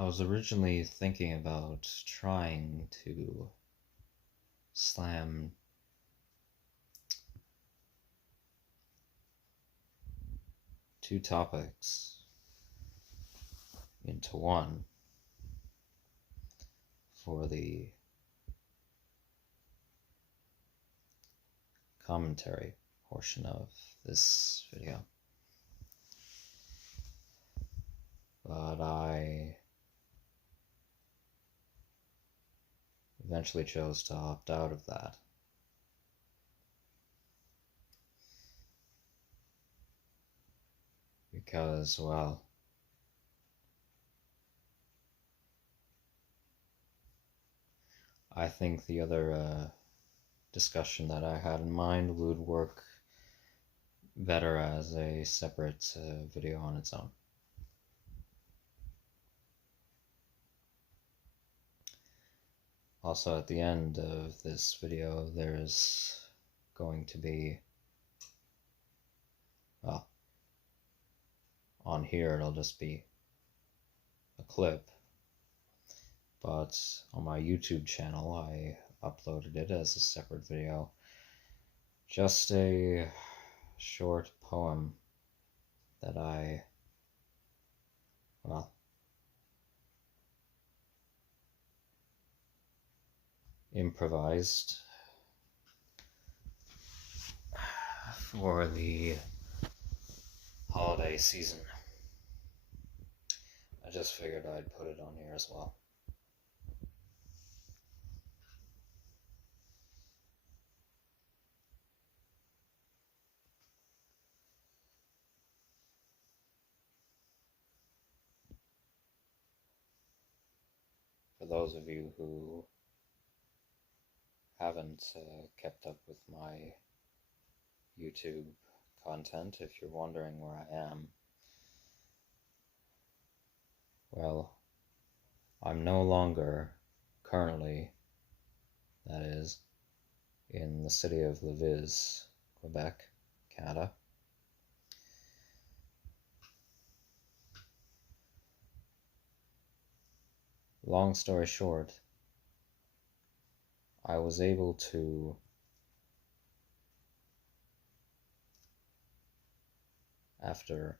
I was originally thinking about trying to slam two topics into one for the commentary portion of this video, but I eventually chose to opt out of that. Because, well, I think the other discussion that I had in mind would work better as a separate video on its own. Also, at the end of this video, there's going to be, well, on here it'll just be a clip, but on my YouTube channel I uploaded it as a separate video, just a short poem that I, well, improvised for the holiday season. I just figured I'd put it on here as well. For those of you who haven't kept up with my YouTube content, if you're wondering where I am, well, I'm no longer currently, that is, in the city of Lévis, Quebec, Canada. Long story short, I was able to after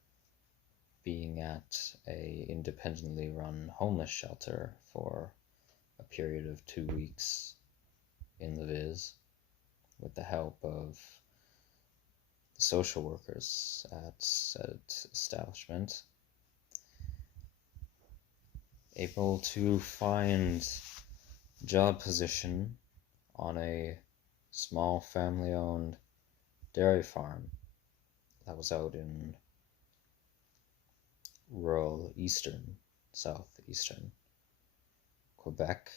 being at a independently run homeless shelter for a period of 2 weeks in Lévis, with the help of the social workers at said establishment, able to find a job position on a small family-owned dairy farm that was out in rural southeastern Quebec,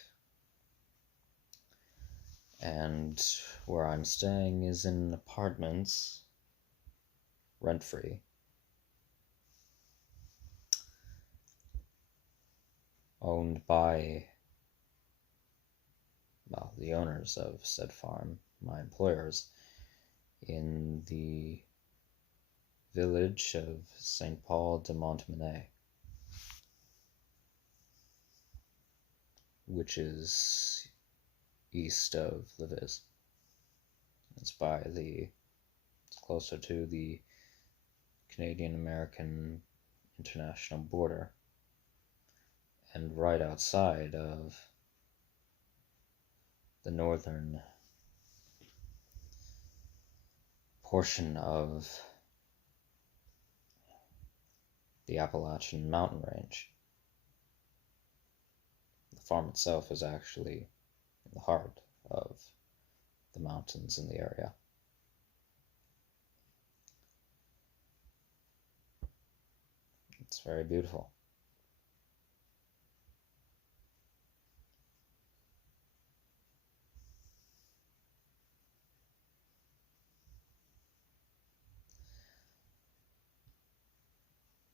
and where I'm staying is in apartments, rent-free, owned by, well, the owners of said farm, my employers, in the village of St. Paul de Montmagny, which is east of Lévis. It's closer to the Canadian-American international border, and right outside of the northern portion of the Appalachian mountain range. The farm itself is actually in the heart of the mountains in the area. It's very beautiful.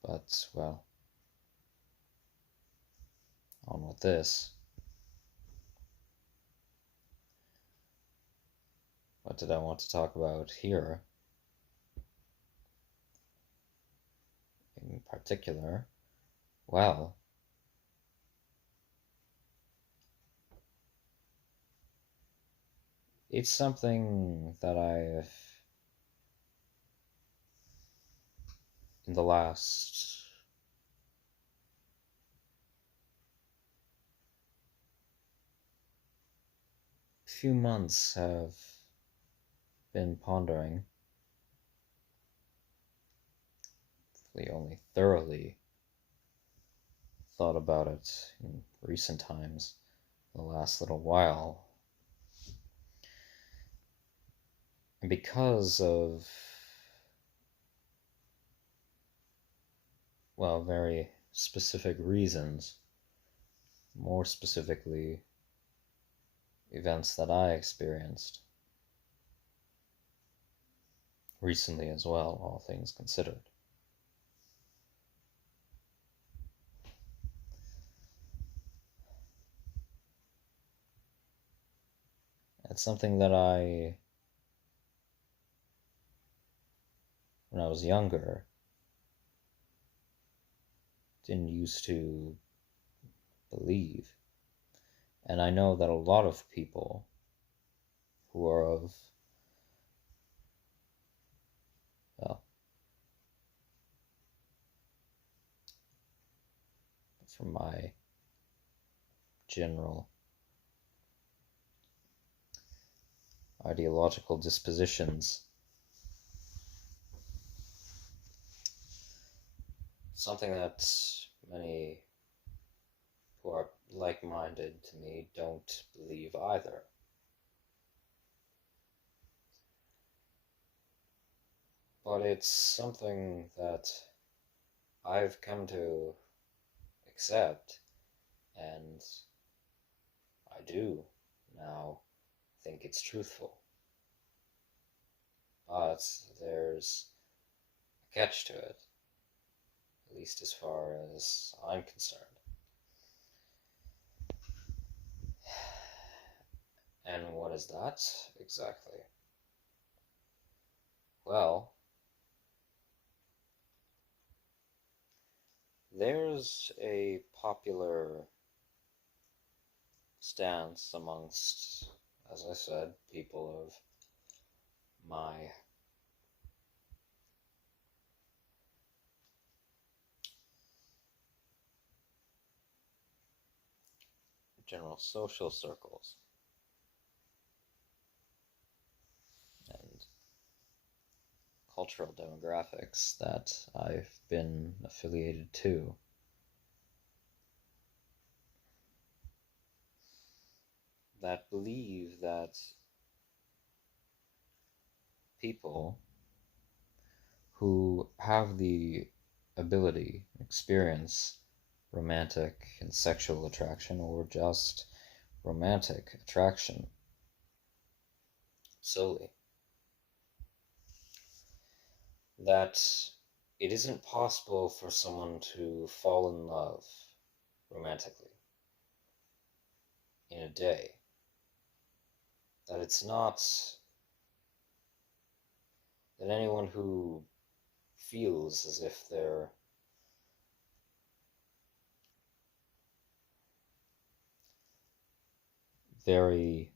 But, well, on with this. What did I want to talk about here in particular? Well, It's something that I've, in the last few months, have been pondering. Hopefully only thoroughly thought about it in recent times, the last little while. And because of, well, very specific reasons, more specifically, events that I experienced recently as well, all things considered. It's something that when I was younger, didn't used to believe. And I know that a lot of people who are of, well, from my general ideological dispositions, something that many who are like-minded to me don't believe either. But it's something that I've come to accept, and I do now think it's truthful. But there's a catch to it, at least as far as I'm concerned. And what is that exactly? Well, there's a popular stance amongst, as I said, people of my general social circles and cultural demographics that I've been affiliated to. That believe that people who have the ability, experience romantic and sexual attraction, or just romantic attraction solely, that it isn't possible for someone to fall in love romantically in a day. That it's not that anyone who feels as if they're very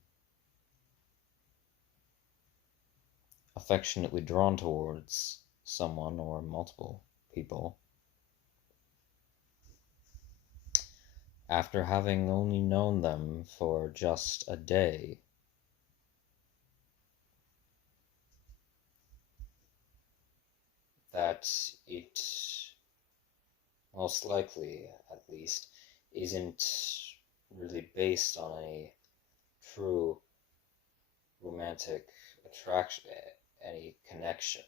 affectionately drawn towards someone or multiple people after having only known them for just a day, that it most likely, at least, isn't really based on a true romantic attraction, any connection,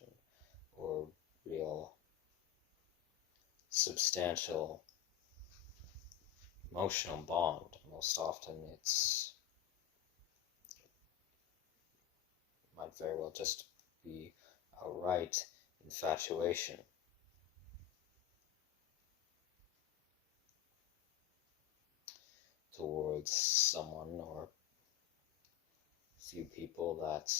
or real substantial emotional bond. Most often might very well just be outright infatuation. Towards someone or few people that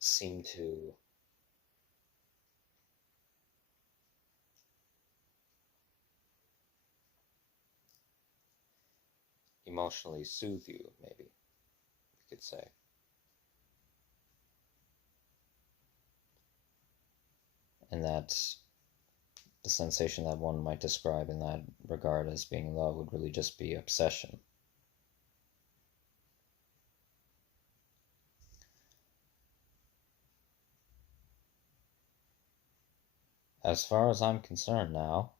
seem to emotionally soothe you, maybe you could say. And that the sensation that one might describe in that regard as being love would really just be obsession. As far as I'm concerned now,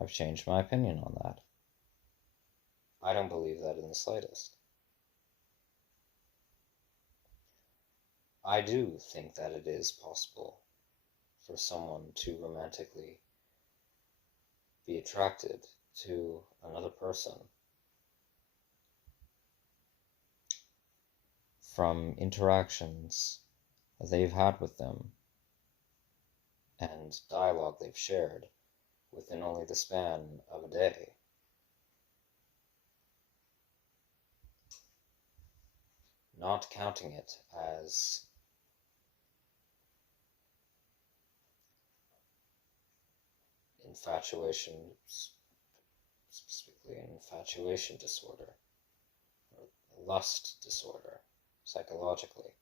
I've changed my opinion on that. I don't believe that in the slightest. I do think that it is possible for someone to romantically be attracted to another person from interactions that they've had with them and dialogue they've shared within only the span of a day. Not counting it as infatuation, specifically infatuation disorder, or lust disorder, psychologically.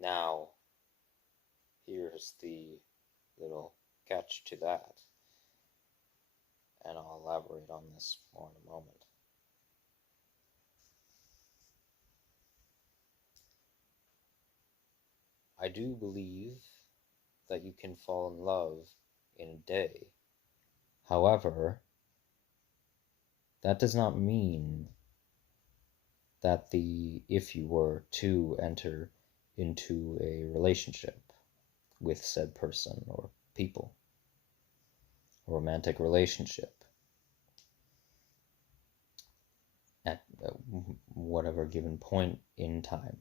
Now, here's the little catch to that, and I'll elaborate on this more in a moment. I do believe that you can fall in love in a day. However, that does not mean that if you were to enter into a relationship with said person or people, a romantic relationship, at whatever given point in time,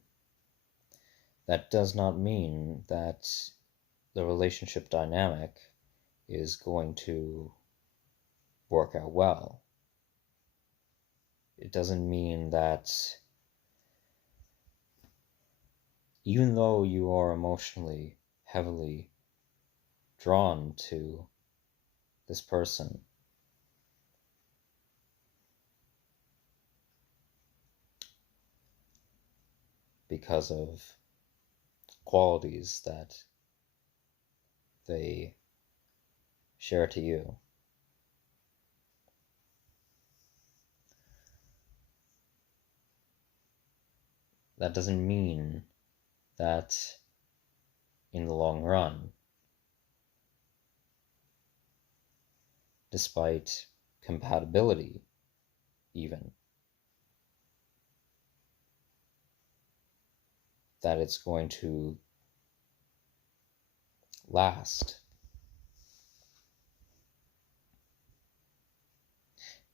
that does not mean that the relationship dynamic is going to work out well. It doesn't mean that even though you are emotionally heavily drawn to this person, because of qualities that they share to you, that doesn't mean that in the long run, despite compatibility even, that it's going to last.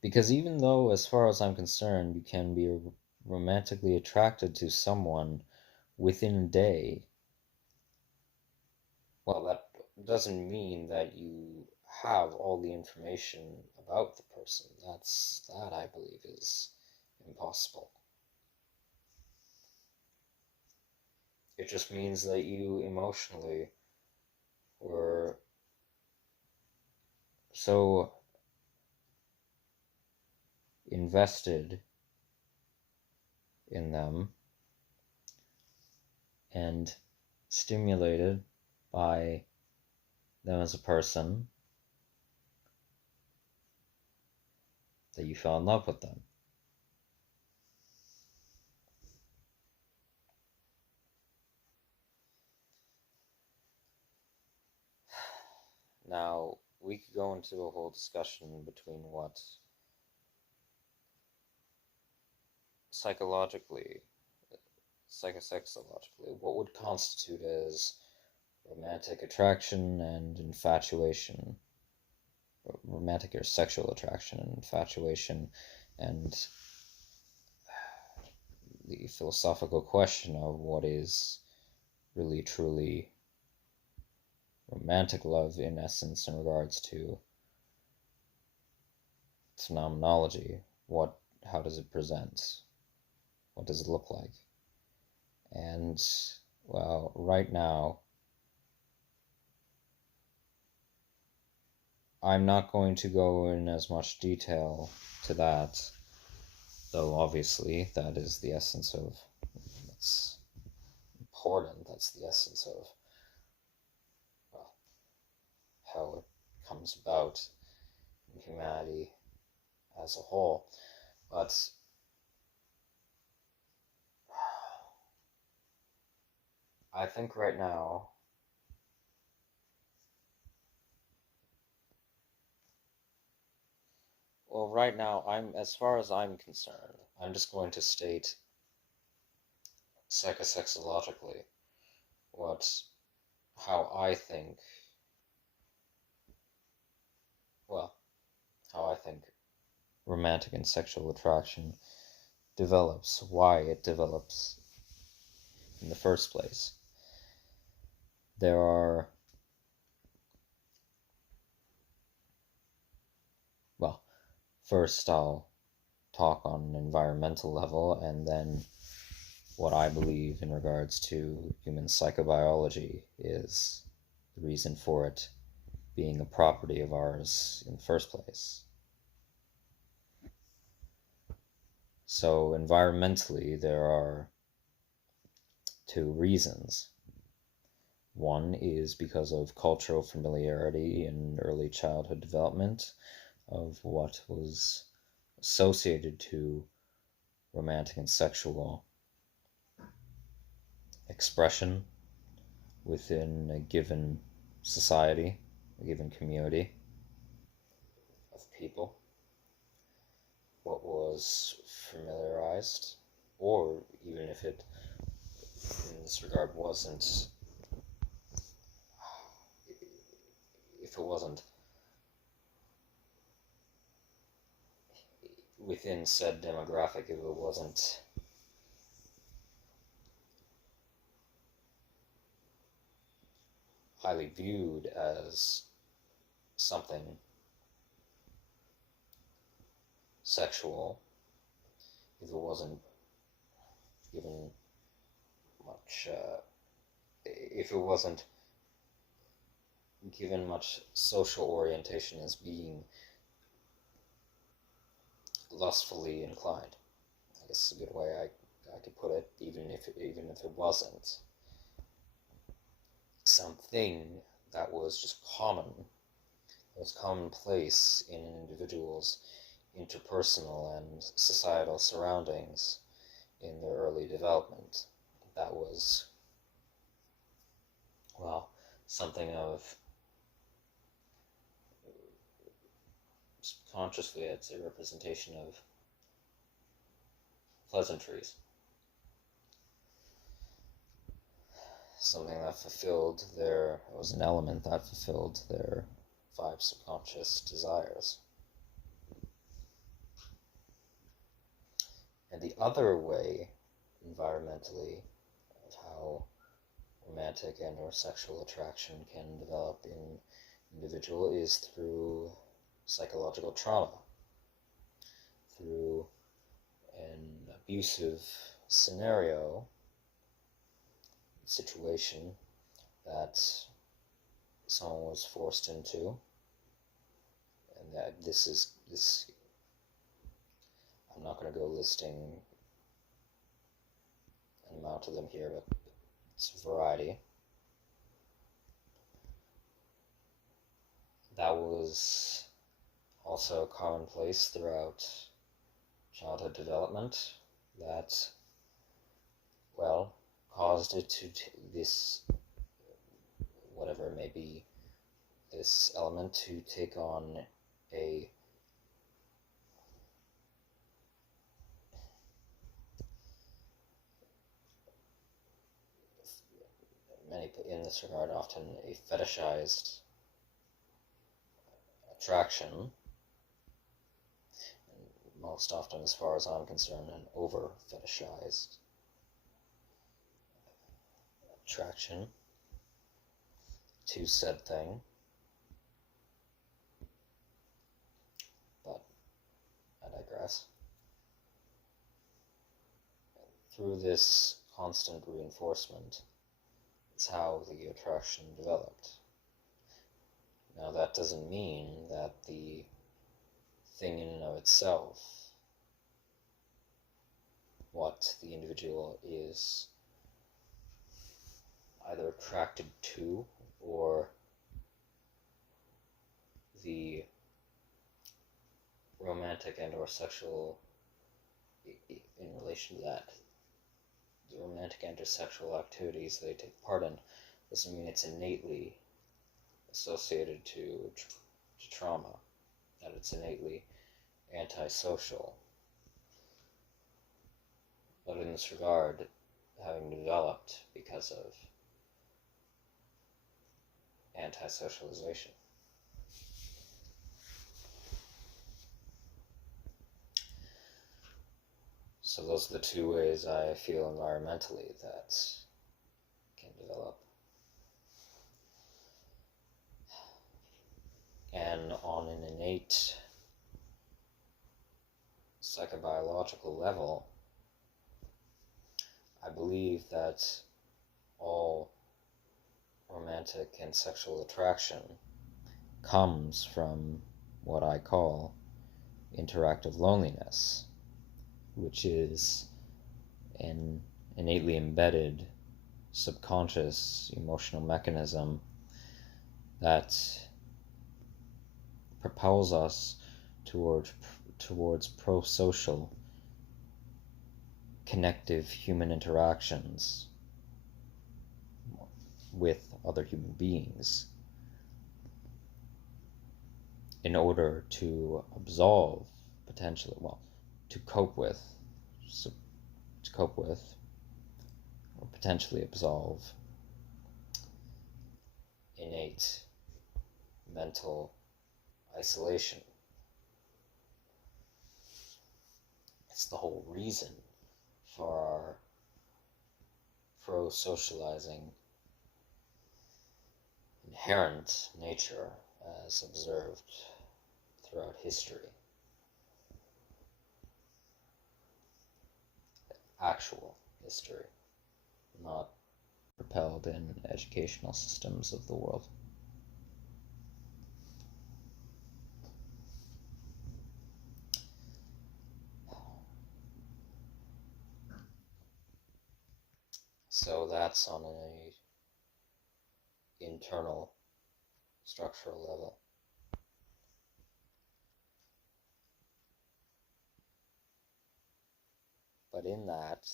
Because even though, as far as I'm concerned, you can be romantically attracted to someone within a day, well, that doesn't mean that you have all the information about the person. That I believe is impossible. It just means that you emotionally were so invested in them and stimulated by them as a person that you fell in love with them. Now, we could go into a whole discussion between what psychologically, psychosexologically, what would constitute as romantic attraction and infatuation, romantic or sexual attraction and infatuation, and the philosophical question of what is really truly romantic love in essence in regards to its phenomenology. How does it present? What does it look like? And, well, right now, I'm not going to go in as much detail to that, though obviously that is the essence of, it's important, that's the essence of, well, how it comes about in humanity as a whole. But I think right now, well, right now, as far as I'm concerned, I'm just going to state psychosexologically how I think, well, how I think romantic and sexual attraction develops, why it develops in the first place. There are, well, first I'll talk on an environmental level, and then what I believe in regards to human psychobiology is the reason for it being a property of ours in the first place. So environmentally, there are two reasons. One is because of cultural familiarity in early childhood development of what was associated to romantic and sexual expression within a given society, a given community of people, what was familiarized, or even if it, in this regard, if it wasn't within said demographic, if it wasn't highly viewed as something sexual, if it wasn't given much, if it wasn't given much social orientation as being lustfully inclined, I guess is a good way I could put it, even if it wasn't something that was just common, that was commonplace in an individual's interpersonal and societal surroundings in their early development. That was, well, something of, consciously, I'd say, representation of pleasantries. Something that fulfilled it was an element that fulfilled their 5 subconscious desires. And the other way, environmentally, of how romantic and or sexual attraction can develop in an individual is through psychological trauma, through an abusive scenario, situation that someone was forced into, and that this I'm not going to go listing an amount of them here, but it's a variety. That was also commonplace throughout childhood development, that, well, caused it to this, whatever it may be, this element to take on a many in this regard often a fetishized attraction, and most often, as far as I'm concerned, an over fetishized attraction to said thing. But I digress. Through this constant reinforcement is how the attraction developed. Now that that doesn't mean that the thing in and of itself, what the individual is either attracted to or the romantic and or sexual, in relation to that, the romantic and or sexual activities they take part in, doesn't mean it's innately associated to trauma, that it's innately antisocial. But in this regard, having developed because of anti-socialization. So those are the two ways I feel environmentally that can develop. And on an innate psychobiological level, I believe that all romantic and sexual attraction comes from what I call interactive loneliness, which is an innately embedded subconscious emotional mechanism that propels us towards pro-social connective human interactions with other human beings in order to absolve, potentially, to cope with, or potentially absolve innate mental isolation. It's the whole reason for our pro-socializing inherent nature as observed throughout history. Actual history, not propelled in educational systems of the world. So that's on an internal structural level. But in that,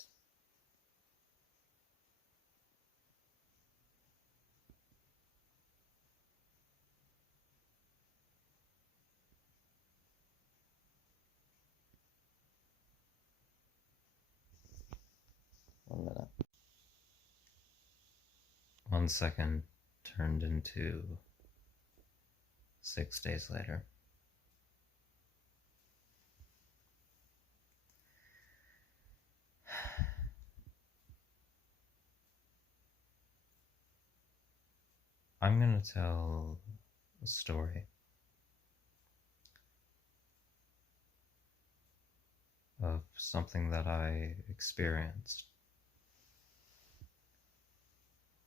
one minute. 1 second turned into 6 days later. I'm going to tell a story of something that I experienced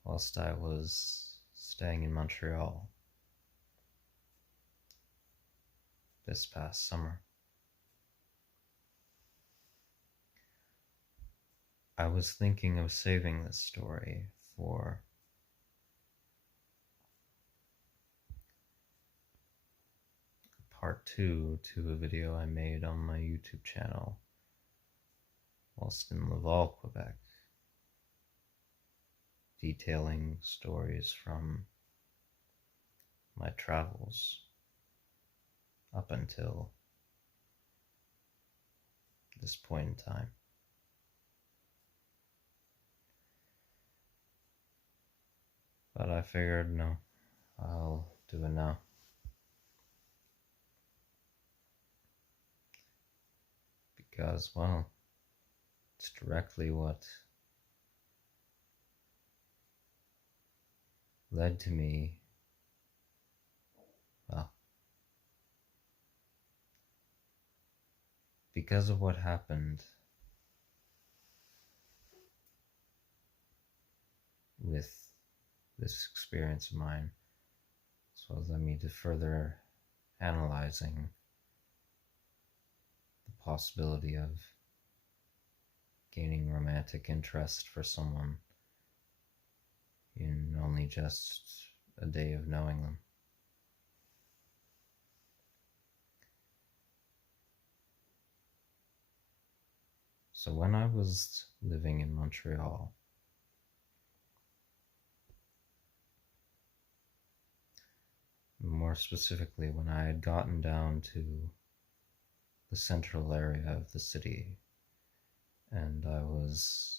whilst I was staying in Montreal this past summer. I was thinking of saving this story for part 2 to a video I made on my YouTube channel whilst in Laval, Quebec, detailing stories from my travels up until this point in time. But I figured, no, I'll do it now. Because, well, it's directly what led to me, well, because of what happened with this experience of mine, it's So led me to further analyzing the possibility of gaining romantic interest for someone in only just a day of knowing them. So when I was living in Montreal, more specifically when I had gotten down to the central area of the city and I was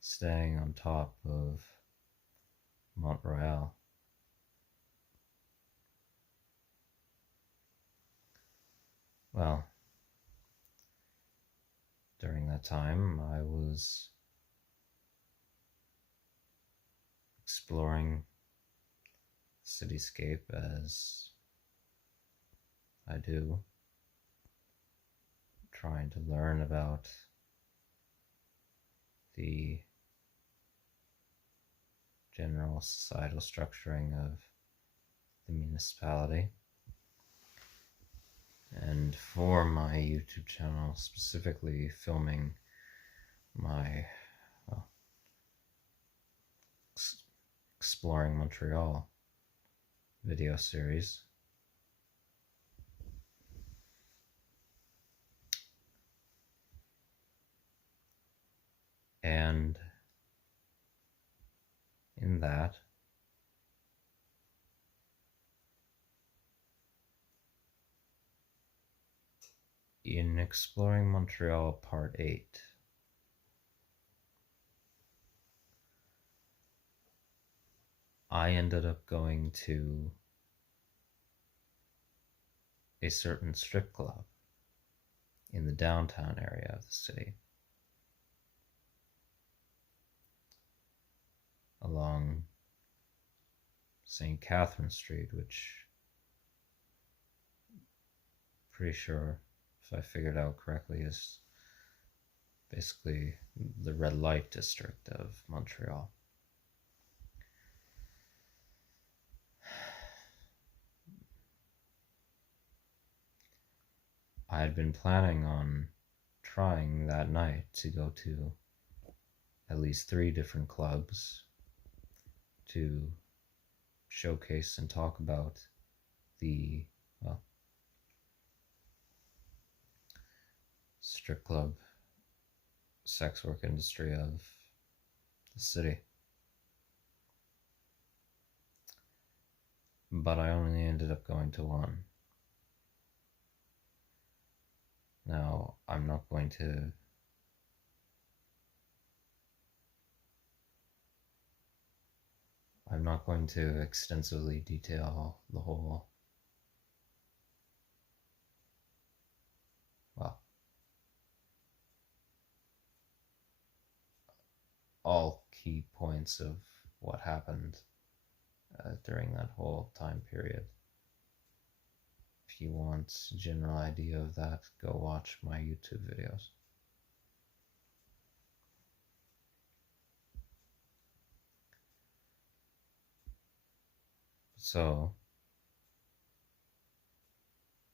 staying on top of Montreal, well, during that time I was exploring cityscape as I do, trying to learn about the general societal structuring of the municipality. And for my YouTube channel, specifically filming my Exploring Montreal video series. And in that, in Exploring Montreal Part 8, I ended up going to a certain strip club in the downtown area of the city, along St. Catherine Street, which I'm pretty sure, if I figured out correctly, is basically the red light district of Montreal. I had been planning on trying that night to go to at least 3 different clubs to showcase and talk about the strip club sex work industry of the city. But I only ended up going to 1. Now, I'm not going to extensively detail the whole, all key points of what happened during that whole time period. If you want a general idea of that, go watch my YouTube videos. So,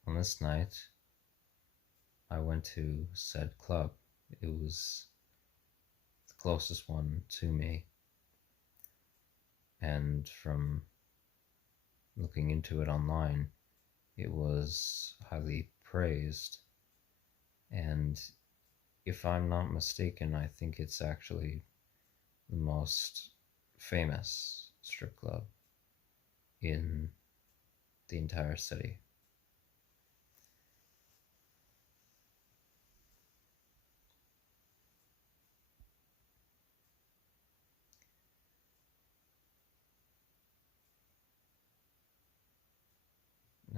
on this night, I went to said club. It was the closest one to me, and from looking into it online, it was highly praised, and if I'm not mistaken, I think it's actually the most famous strip club in the entire city.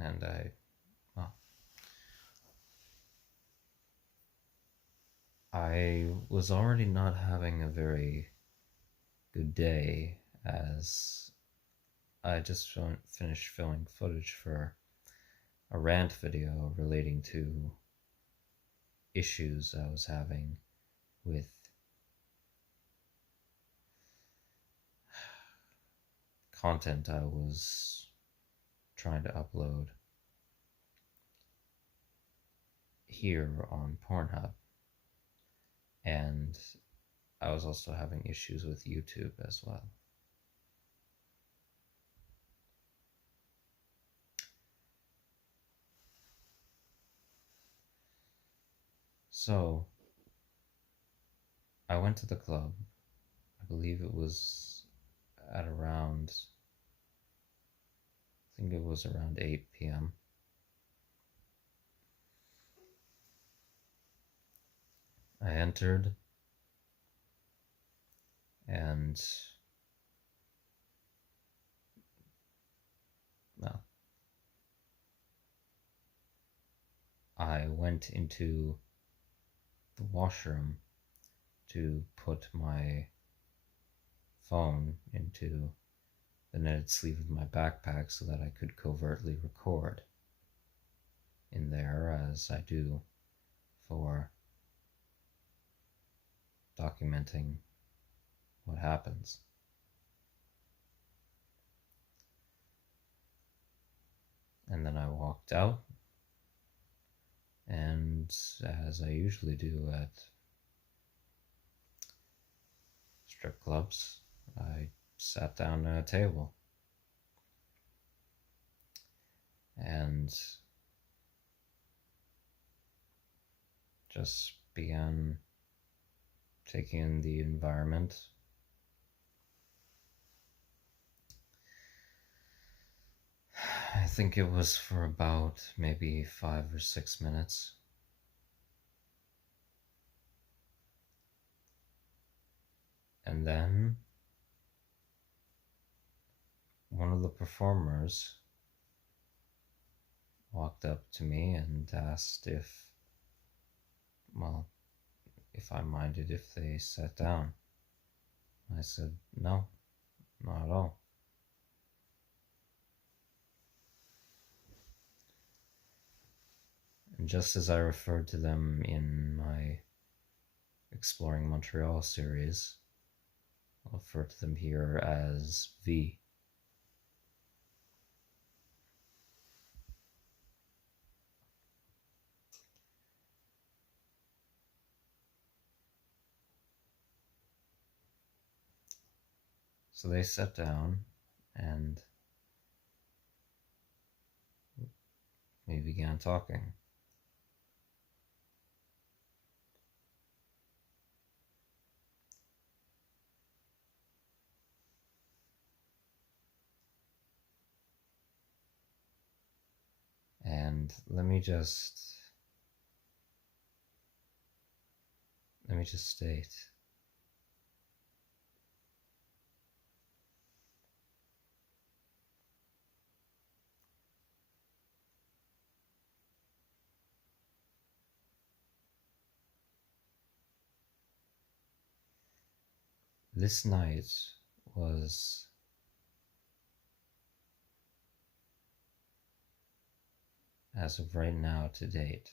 And I was already not having a very good day, as I just finished filming footage for a rant video relating to issues I was having with content I was trying to upload here on PornHub, and I was also having issues with YouTube as well. So I went to the club. I believe it was at around, I think it was around 8 p.m. I entered, and well, I went into the washroom to put my phone into the netted sleeve of my backpack so that I could covertly record in there, as I do for documenting what happens. And then I walked out, and as I usually do at strip clubs, I sat down at a table and just began taking in the environment. I think it was for about maybe 5 or 6 minutes. And then one of the performers walked up to me and asked if I minded if they sat down. I said, no, not at all. And just as I referred to them in my Exploring Montreal series, I'll refer to them here as V. So they sat down and we began talking. And let me just state, this night was as of right now to date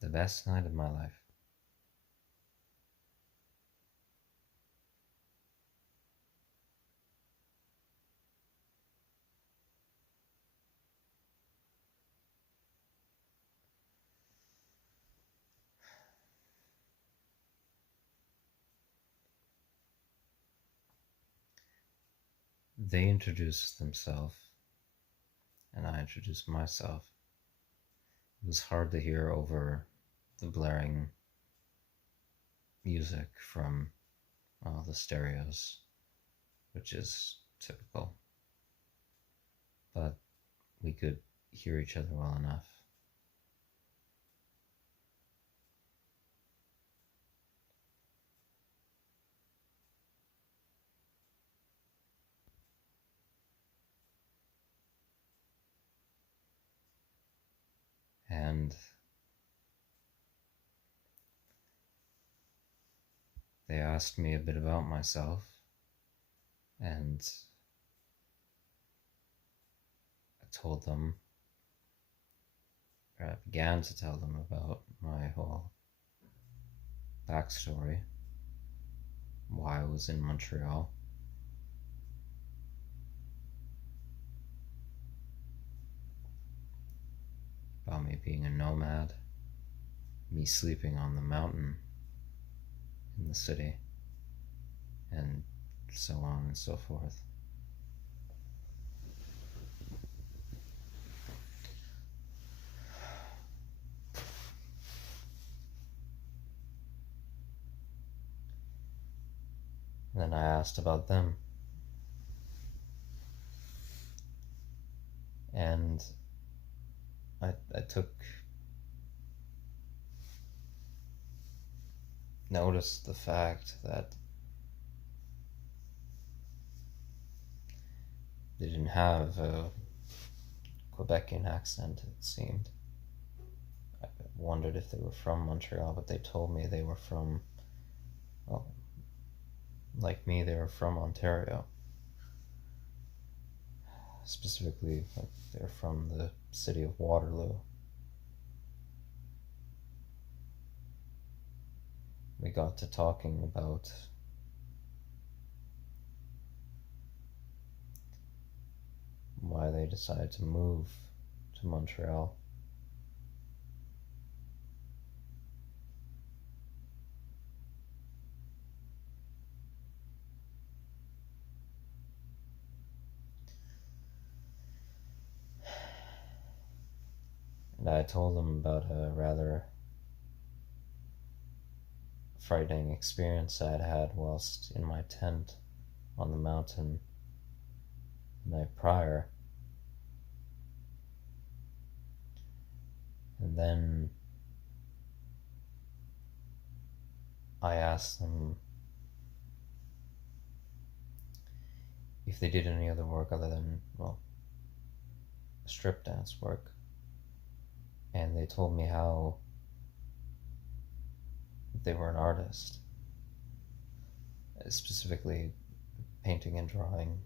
the best night of my life. They introduced themselves and I introduced myself. It was hard to hear over the blaring music from the stereos, which is typical, but we could hear each other well enough. And they asked me a bit about myself, and I told them I began to tell them about my whole backstory, why I was in Montreal. About me being a nomad, me sleeping on the mountain in the city, and so on and so forth. And then I asked about them. And I took notice the fact that they didn't have a Quebecian accent, it seemed. I wondered if they were from Montreal, but they told me they were from, well, like me, they were from Ontario. Specifically, like, they're from the city of Waterloo. We got to talking about why they decided to move to Montreal. And I told them about a rather frightening experience I'd had whilst in my tent on the mountain the night prior. And then I asked them if they did any other work other than, well, strip dance work. And they told me how they were an artist, specifically painting and drawing.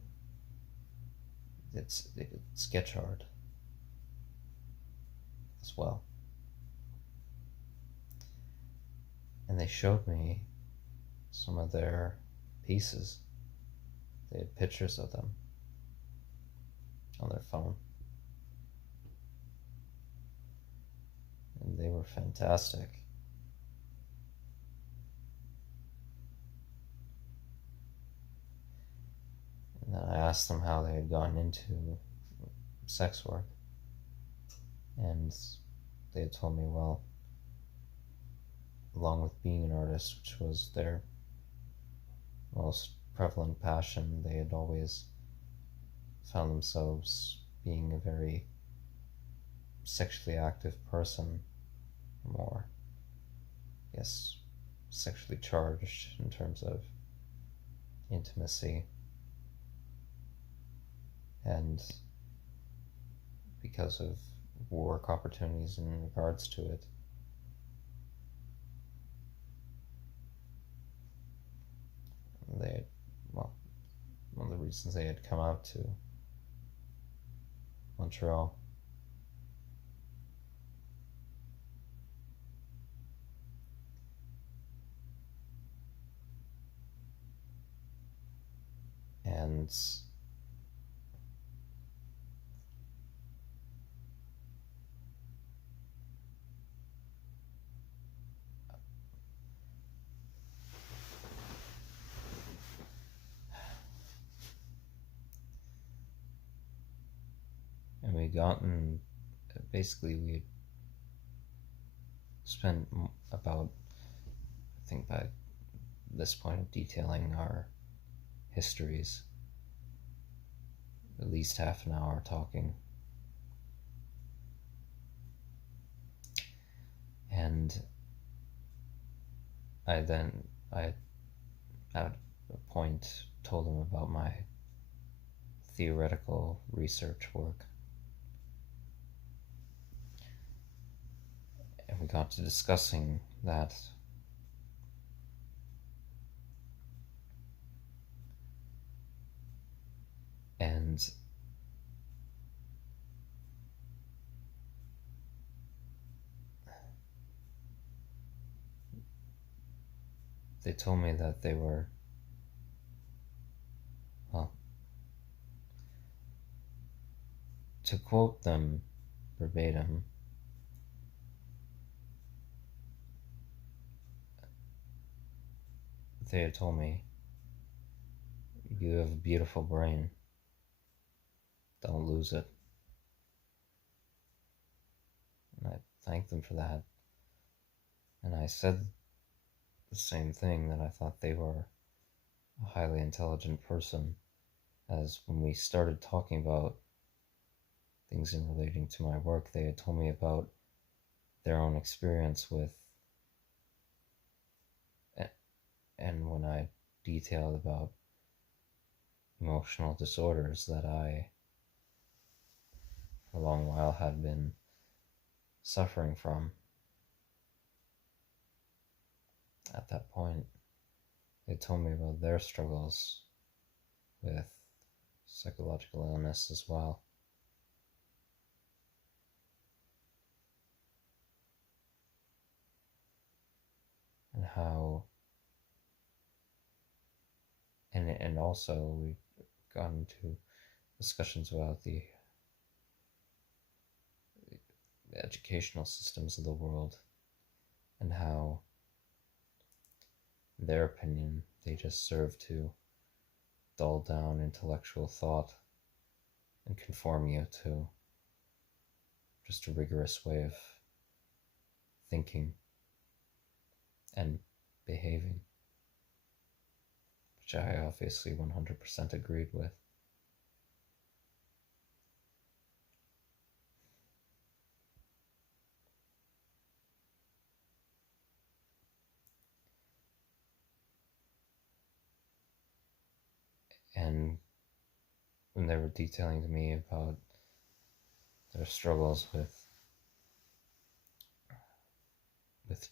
It's sketch art as well. And they showed me some of their pieces. They had pictures of them on their phone. And they were fantastic. And then I asked them how they had gotten into sex work. And they had told me, well, along with being an artist, which was their most prevalent passion, they had always found themselves being a very sexually active person, or more, yes, sexually charged in terms of intimacy. And because of work opportunities in regards to it, they, well, one of the reasons they had come out to Montreal. And we basically we spent about, I think by this point of detailing our histories, at least half an hour talking. And I at a point told him about my theoretical research work. And we got to discussing that. And they told me that they were, well, to quote them verbatim, they had told me, "You have a beautiful brain. Don't lose it." And I thanked them for that. And I said the same thing, that I thought they were a highly intelligent person, as when we started talking about things in relating to my work, they had told me about their own experience with, and when I detailed about emotional disorders that I, for a long while, had been suffering from. At that point, they told me about their struggles with psychological illness as well. And how, and also we got into discussions about the educational systems of the world, and how, in their opinion, they just serve to dull down intellectual thought and conform you to just a rigorous way of thinking and behaving, which I obviously 100% agreed with. And when they were detailing to me about their struggles with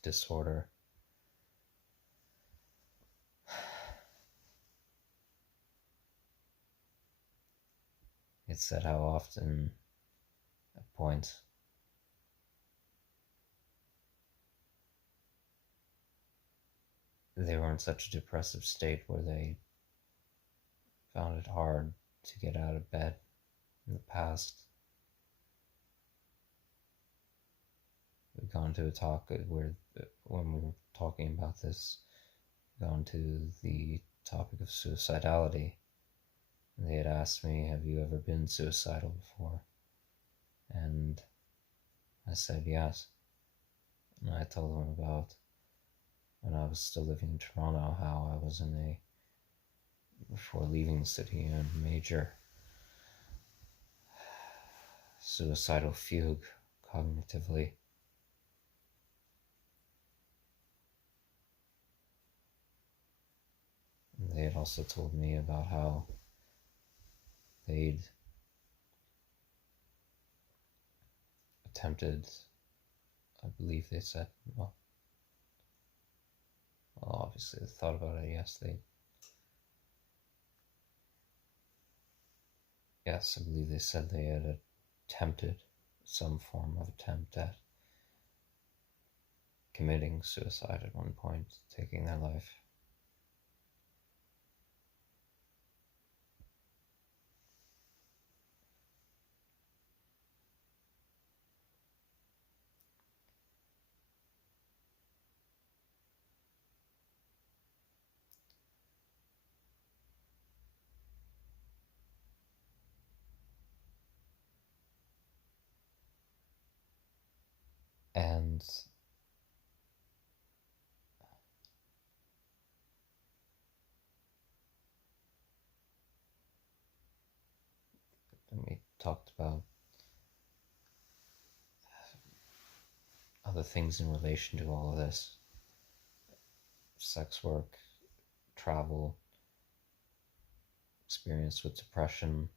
disorder, it said how often, at points, they were in such a depressive state where they found it hard to get out of bed in the past. We've gone to a talk where, when we were talking about this, gone to the topic of suicidality. And they had asked me, "Have you ever been suicidal before?" And I said yes. And I told them about when I was still living in Toronto, how I was before leaving the city, in a major suicidal fugue cognitively. And they had also told me about how they'd attempted, I believe they said, well, obviously they thought about it, yes, I believe they said they had attempted some form of attempt at committing suicide at one point, taking their life. And then we talked about other things in relation to all of this: sex work, travel, experience with depression,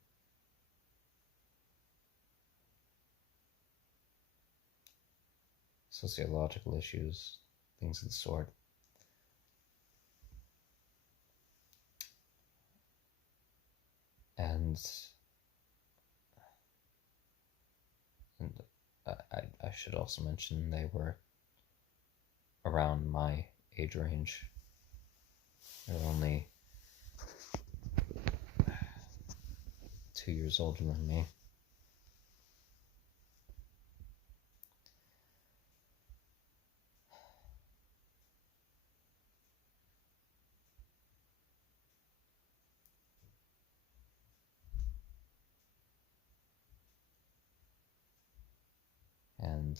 sociological issues, things of the sort. And I should also mention they were around my age range. They're only 2 years older than me. And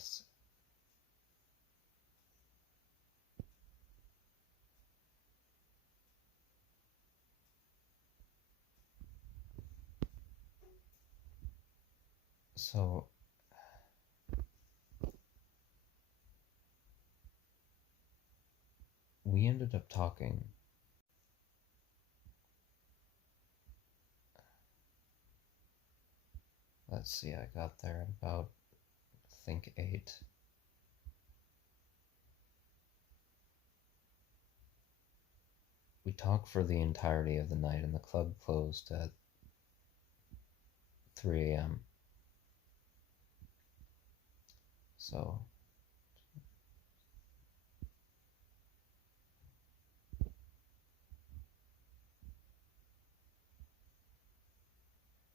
so we ended up talking. Let's see, I got there at about, I think, 8. We talked for the entirety of the night, and the club closed at 3 a.m. So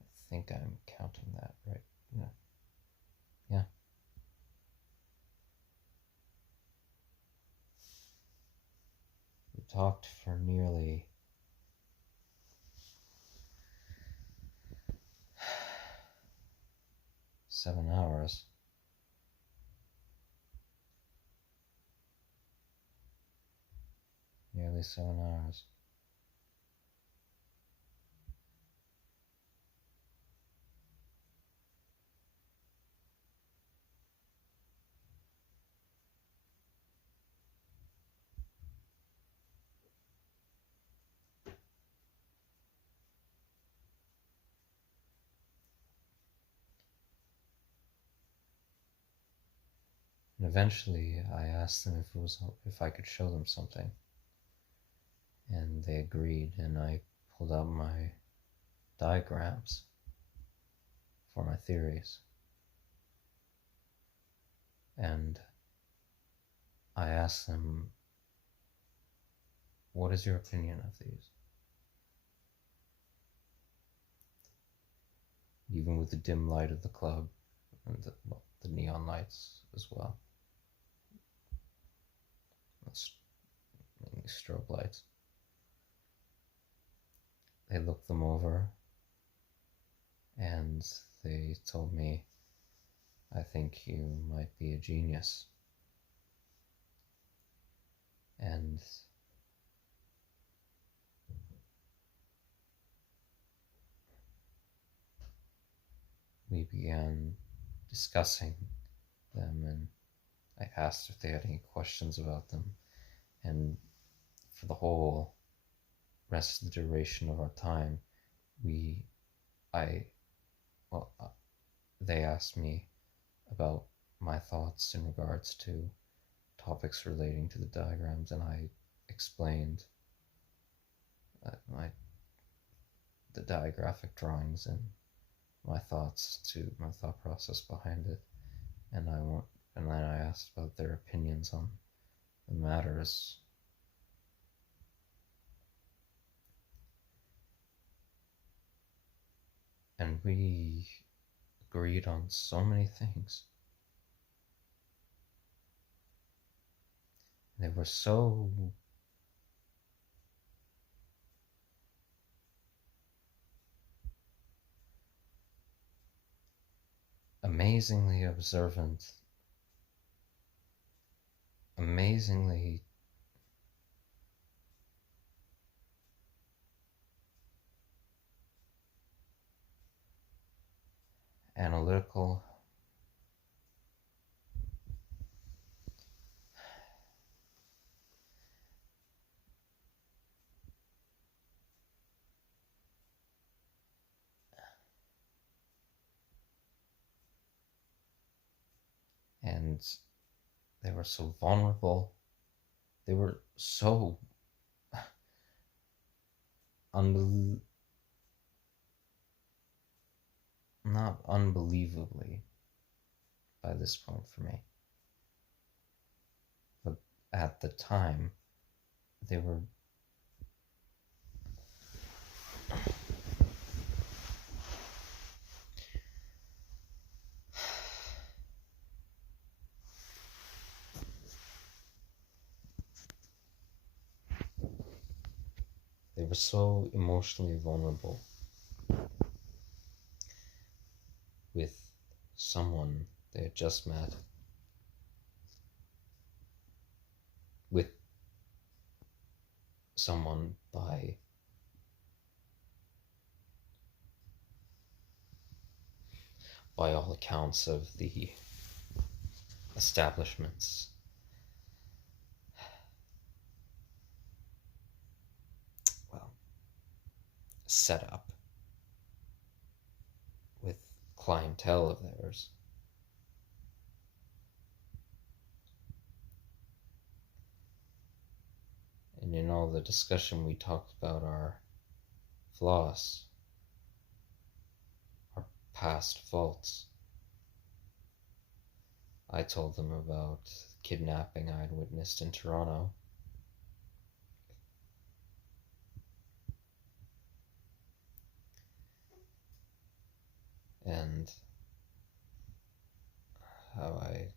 I think I'm counting that right. Yeah. Yeah. We talked for nearly 7 hours. Nearly 7 hours. And eventually I asked them if I could show them something. And they agreed, and I pulled out my diagrams for my theories. And I asked them, what is your opinion of these? Even with the dim light of the club and the neon lights as well. Mainly strobe lights. They looked them over and they told me, I think you might be a genius. And we began discussing them, and I asked if they had any questions about them. And for the whole rest of the duration of our time, they asked me about my thoughts in regards to topics relating to the diagrams, and I explained the diagraphic drawings and my thought process behind it, and then I asked about their opinions on the matters. And we agreed on so many things. They were so amazingly observant, amazingly analytical, and they were so vulnerable. They were so not unbelievably by this point for me, but at the time they were They were so emotionally vulnerable with someone they had just met, with someone by all accounts of the establishments, well, set up with clientele of theirs. And in all the discussion, we talked about our flaws, our past faults. I told them about the kidnapping I had witnessed in Toronto. And how I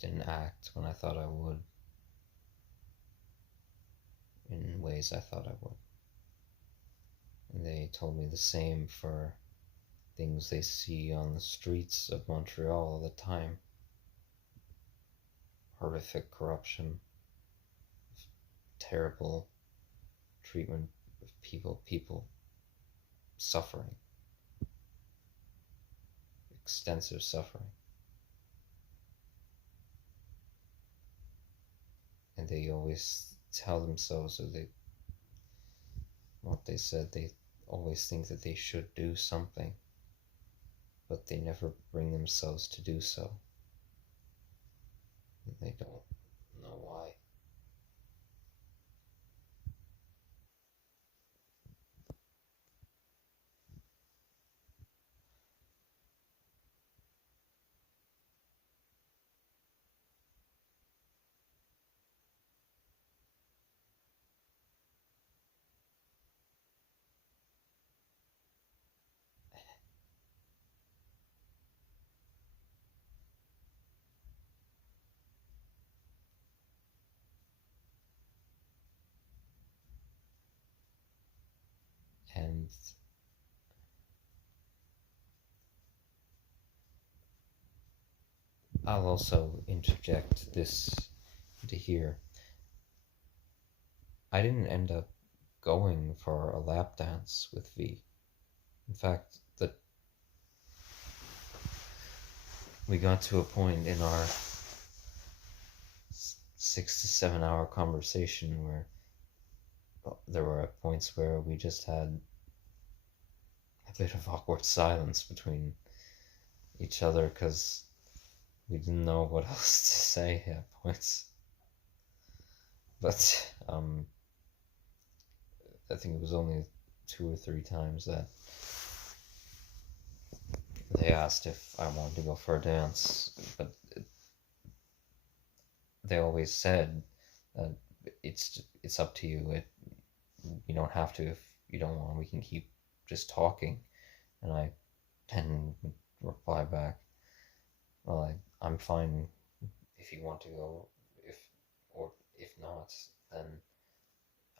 didn't act when I thought I would, in ways I thought I would. And they told me the same for things they see on the streets of Montreal all the time. Horrific corruption, terrible treatment of people suffering, extensive suffering. And they always tell themselves, what they said, they always think that they should do something, but they never bring themselves to do so. And they don't know why. And I'll also interject this into here. I didn't end up going for a lap dance with V. In fact, we got to a point in our 6 to 7 hour conversation where there were points where we just had a bit of awkward silence between each other because we didn't know what else to say at points. But I think it was only 2 or 3 times that they asked if I wanted to go for a dance, but they always said that it's up to you. You don't have to if you don't want. We can keep just talking. And I tend to reply back, well, I'm fine if you want to go, if not, then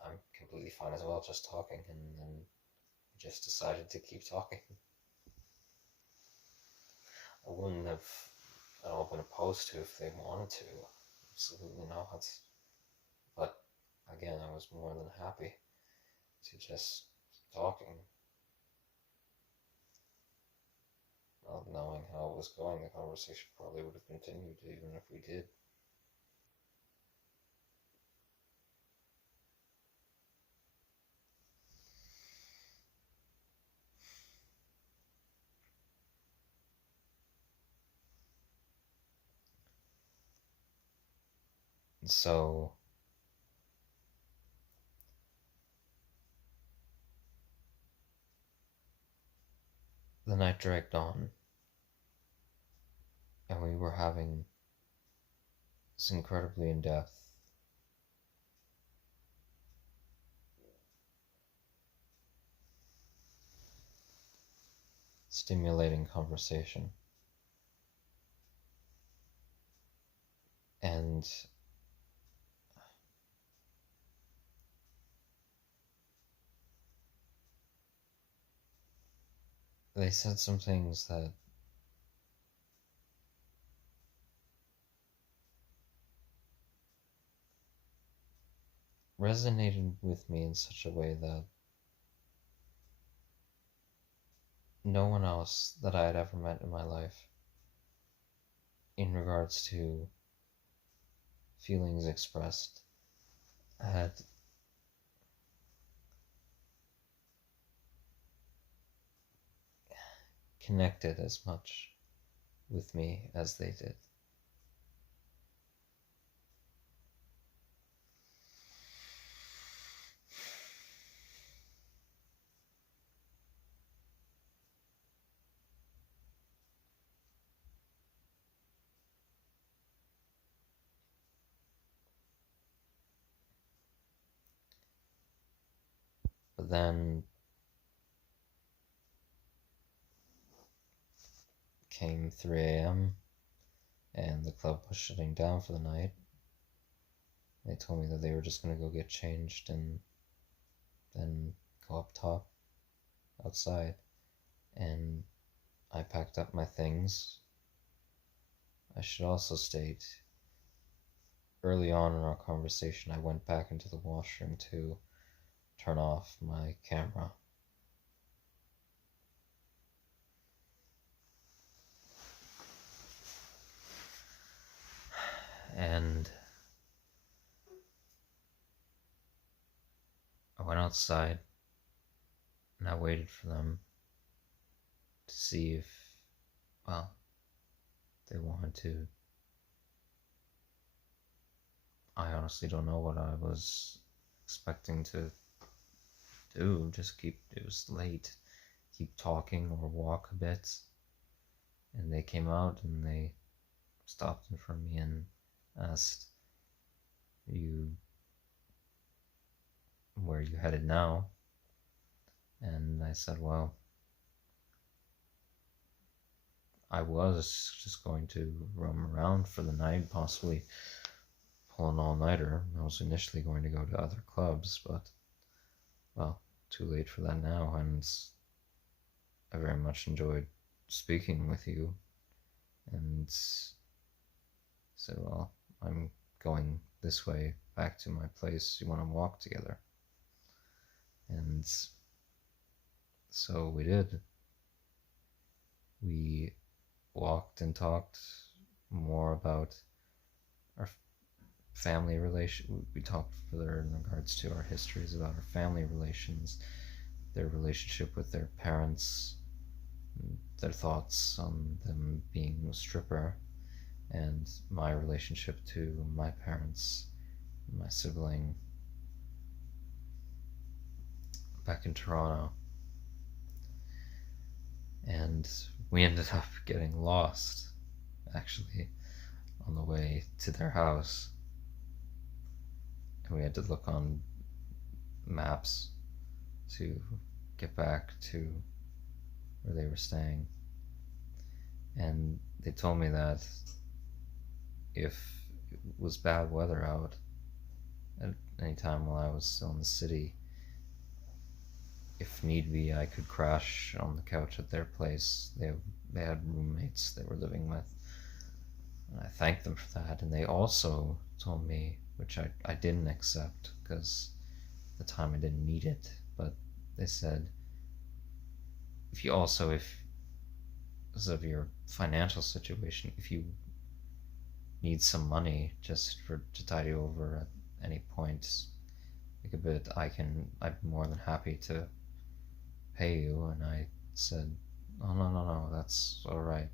I'm completely fine as well, just talking. And then we just decided to keep talking. I wouldn't have at all been opposed to if they wanted to. Absolutely not. But again, I was more than happy to just keep talking. Not knowing how it was going, the conversation probably would have continued even if we did. So the night dragged on, and we were having this incredibly in-depth, stimulating conversation. And they said some things that resonated with me in such a way that no one else that I had ever met in my life, in regards to feelings expressed, had connected as much with me as they did. But then came 3 a.m. and the club was shutting down for the night. They told me that they were just going to go get changed and then go up top outside. And I packed up my things. I should also state, early on in our conversation, I went back into the washroom to turn off my camera. And I went outside and I waited for them to see if, well, they wanted to. I honestly don't know what I was expecting to do. It was late, keep talking or walk a bit. And they came out and they stopped in front of me and asked, where you headed now? And I said, well, I was just going to roam around for the night, possibly pull an all-nighter. I was initially going to go to other clubs, but, well, too late for that now, and I very much enjoyed speaking with you. And said, well, I'm going this way back to my place. You want to walk together? And so we did. We walked and talked more about our family relation. We talked further in regards to our histories about our family relations, their relationship with their parents, their thoughts on them being a stripper, and my relationship to my parents, my sibling back in Toronto. And we ended up getting lost, actually, on the way to their house. And we had to look on maps to get back to where they were staying. And they told me that if it was bad weather out at any time while I was still in the city, if need be, I could crash on the couch at their place. They had roommates they were living with. And I thanked them for that. And they also told me, which I didn't accept because at the time I didn't need it, but they said, because of your financial situation, if you need some money just to tide you over at any point, like a bit, I'm more than happy to pay you. And I said, oh, no, that's all right.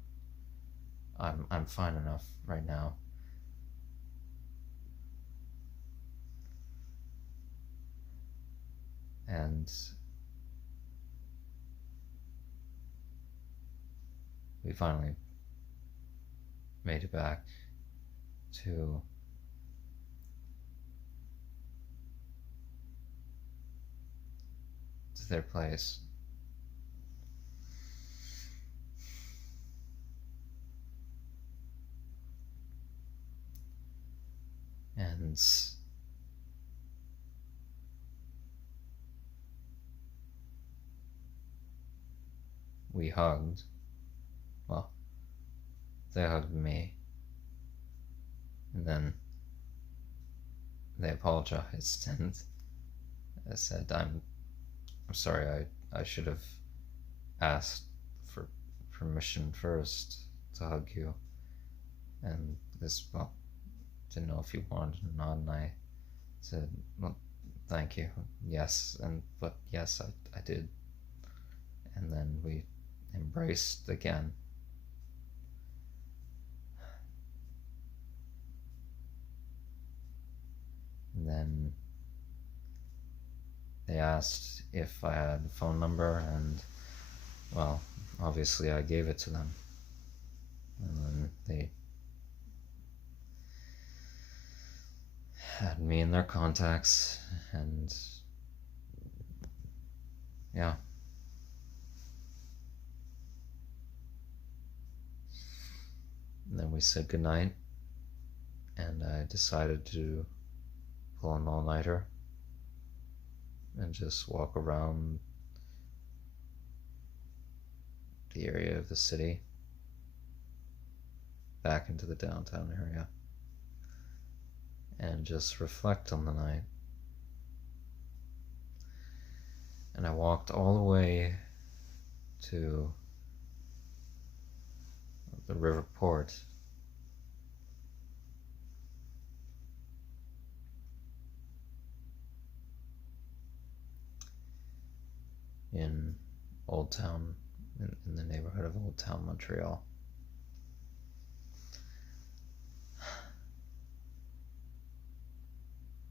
I'm fine enough right now. And we finally made it back to their place. And we hugged. Well, they hugged me, and then they apologized, and I said, I'm sorry, I should have asked for permission first to hug you, and this, well, didn't know if you wanted or not, and I said, well, thank you, yes, but yes, I did, and then we embraced again. And then they asked if I had a phone number, and, well, obviously I gave it to them. And then they had me in their contacts, and yeah. And then we said goodnight, and I decided to pull an all-nighter and just walk around the area of the city back into the downtown area and just reflect on the night. And I walked all the way to the river port. In Old Town, in the neighborhood of Old Town, Montreal.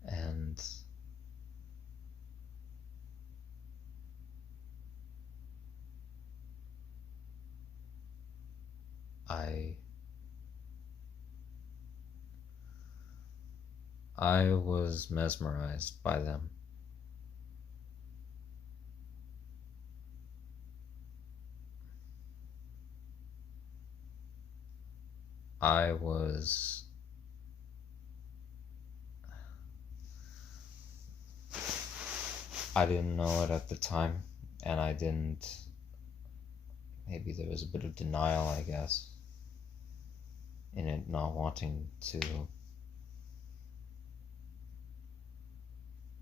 And I was mesmerized by them. I didn't know it at the time, and maybe there was a bit of denial, I guess, in it, not wanting to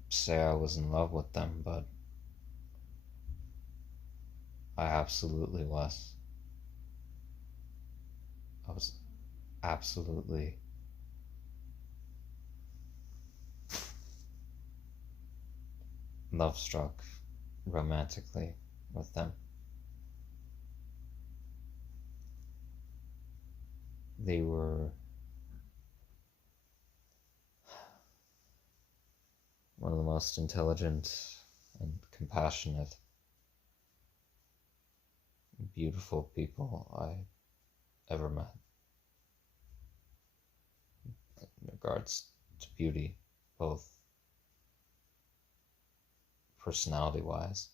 say I was in love with them, but I absolutely was. I was absolutely love struck romantically with them. They were one of the most intelligent and compassionate, beautiful people I ever met in regards to beauty, both personality-wise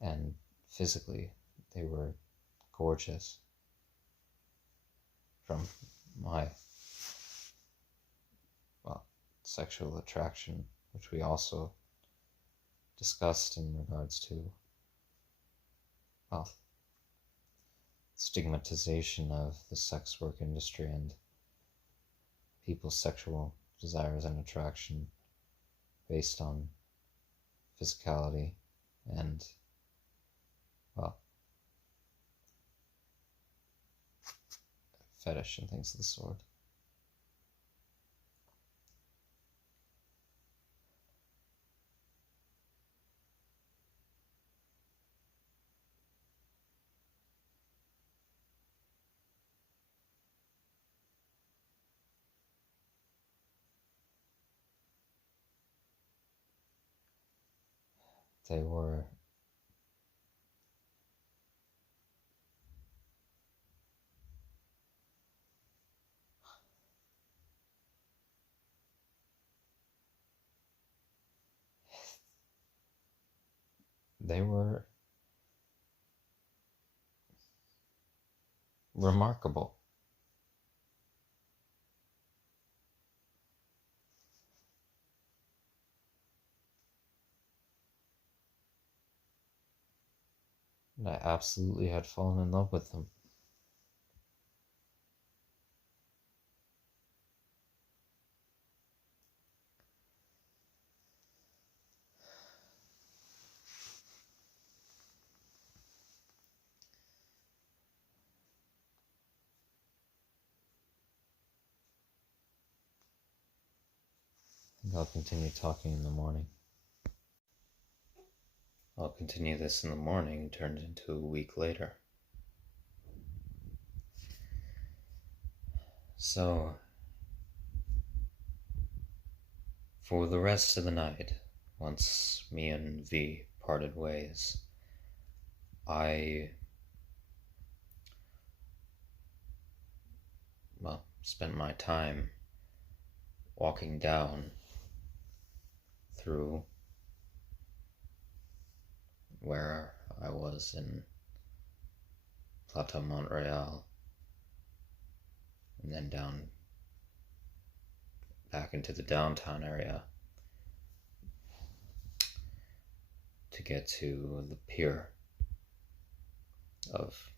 and physically. They were gorgeous. From my, well, sexual attraction, which we also discussed in regards to, well, stigmatization of the sex work industry and people's sexual desires and attraction based on physicality and, well, fetish and things of the sort. They were remarkable. and I absolutely had fallen in love with them. And I'll continue talking in the morning. I'll continue this in the morning, turned into a week later. So, for the rest of the night, once me and V parted ways, I, spent my time walking down through where I was in Plateau Montreal, and then down back into the downtown area to get to the pier of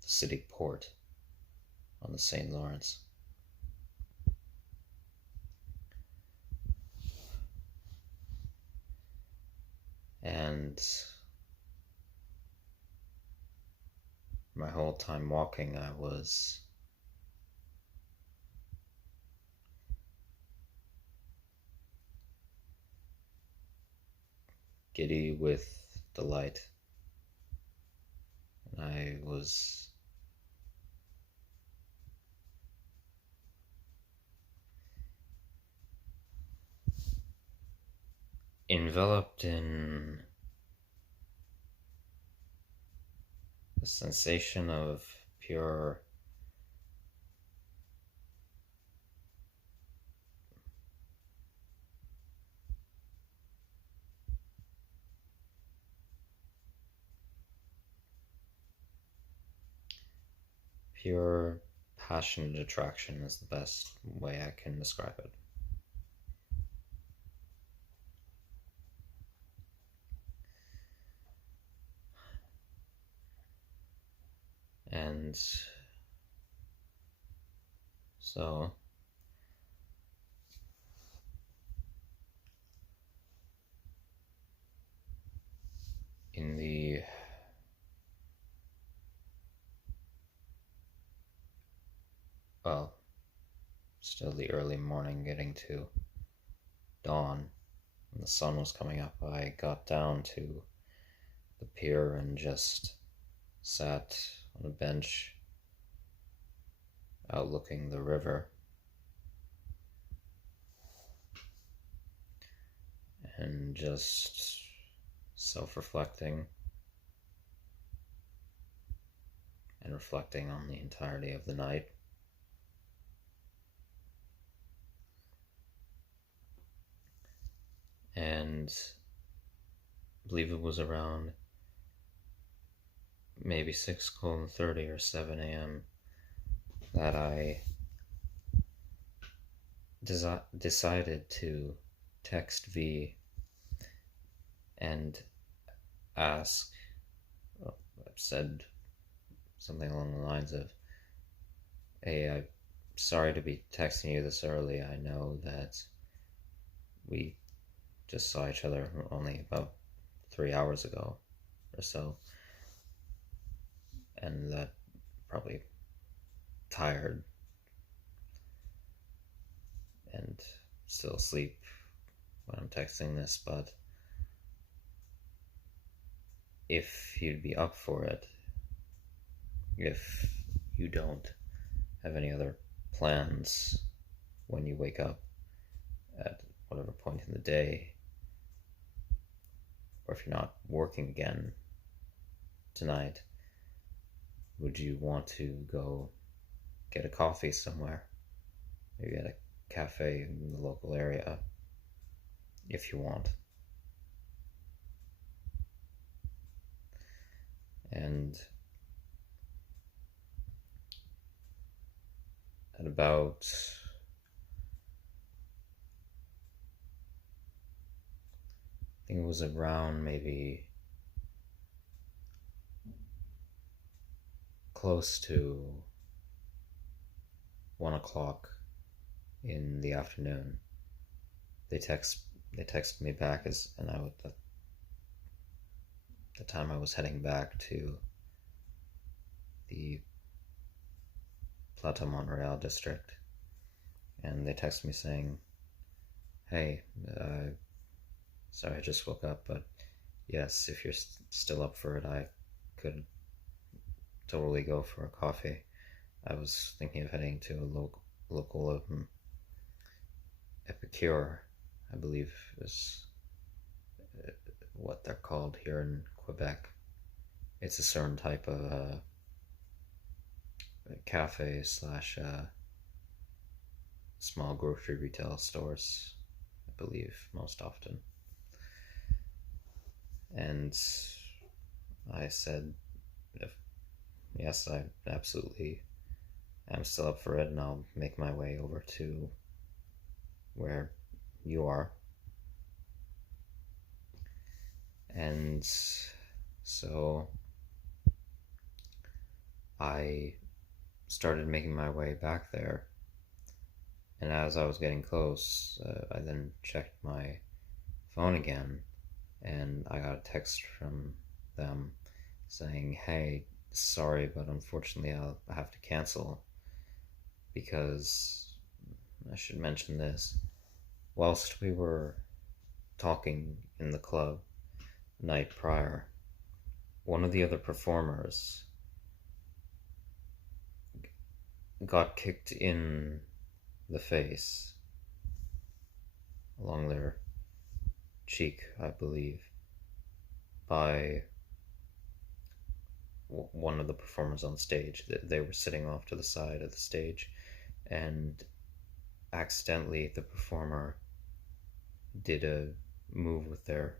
the city port on the St. Lawrence. And my whole time walking, I was giddy with delight. And I was enveloped in the sensation of pure passionate attraction is the best way I can describe it. And so in the still the early morning, getting to dawn, when the sun was coming up, I got down to the pier and just sat on a bench outlooking the river and just self-reflecting and reflecting on the entirety of the night. And I believe it was around maybe 6:30 or 7 a.m. that I decided to text V and ask, I've said something along the lines of, hey, I'm sorry to be texting you this early. I know that we just saw each other only about 3 hours ago or so, and that probably tired and still asleep when I'm texting this, but if you'd be up for it, if you don't have any other plans when you wake up at whatever point in the day, or if you're not working again tonight, would you want to go get a coffee somewhere? Maybe at a cafe in the local area, if you want. And at about I think it was around maybe close to 1 o'clock in the afternoon, they texted me back and at the time I was heading back to the Plateau Montreal district, and they texted me saying, "Hey, sorry, I just woke up, but yes, if you're still up for it, I could totally go for a coffee. I was thinking of heading to a local Epicure, I believe is what they're called here in Quebec. It's a certain type of cafe slash small grocery retail stores, I believe, most often." And I said, yes, I absolutely am still up for it, and I'll make my way over to where you are. And so I started making my way back there, and as I was getting close, I then checked my phone again, and I got a text from them saying, "Hey, sorry, but unfortunately I'll have to cancel, because I should mention this. Whilst we were talking in the club the night prior, one of the other performers got kicked in the face along their cheek, I believe, by one of the performers on stage. They were sitting off to the side of the stage, and accidentally the performer did a move with their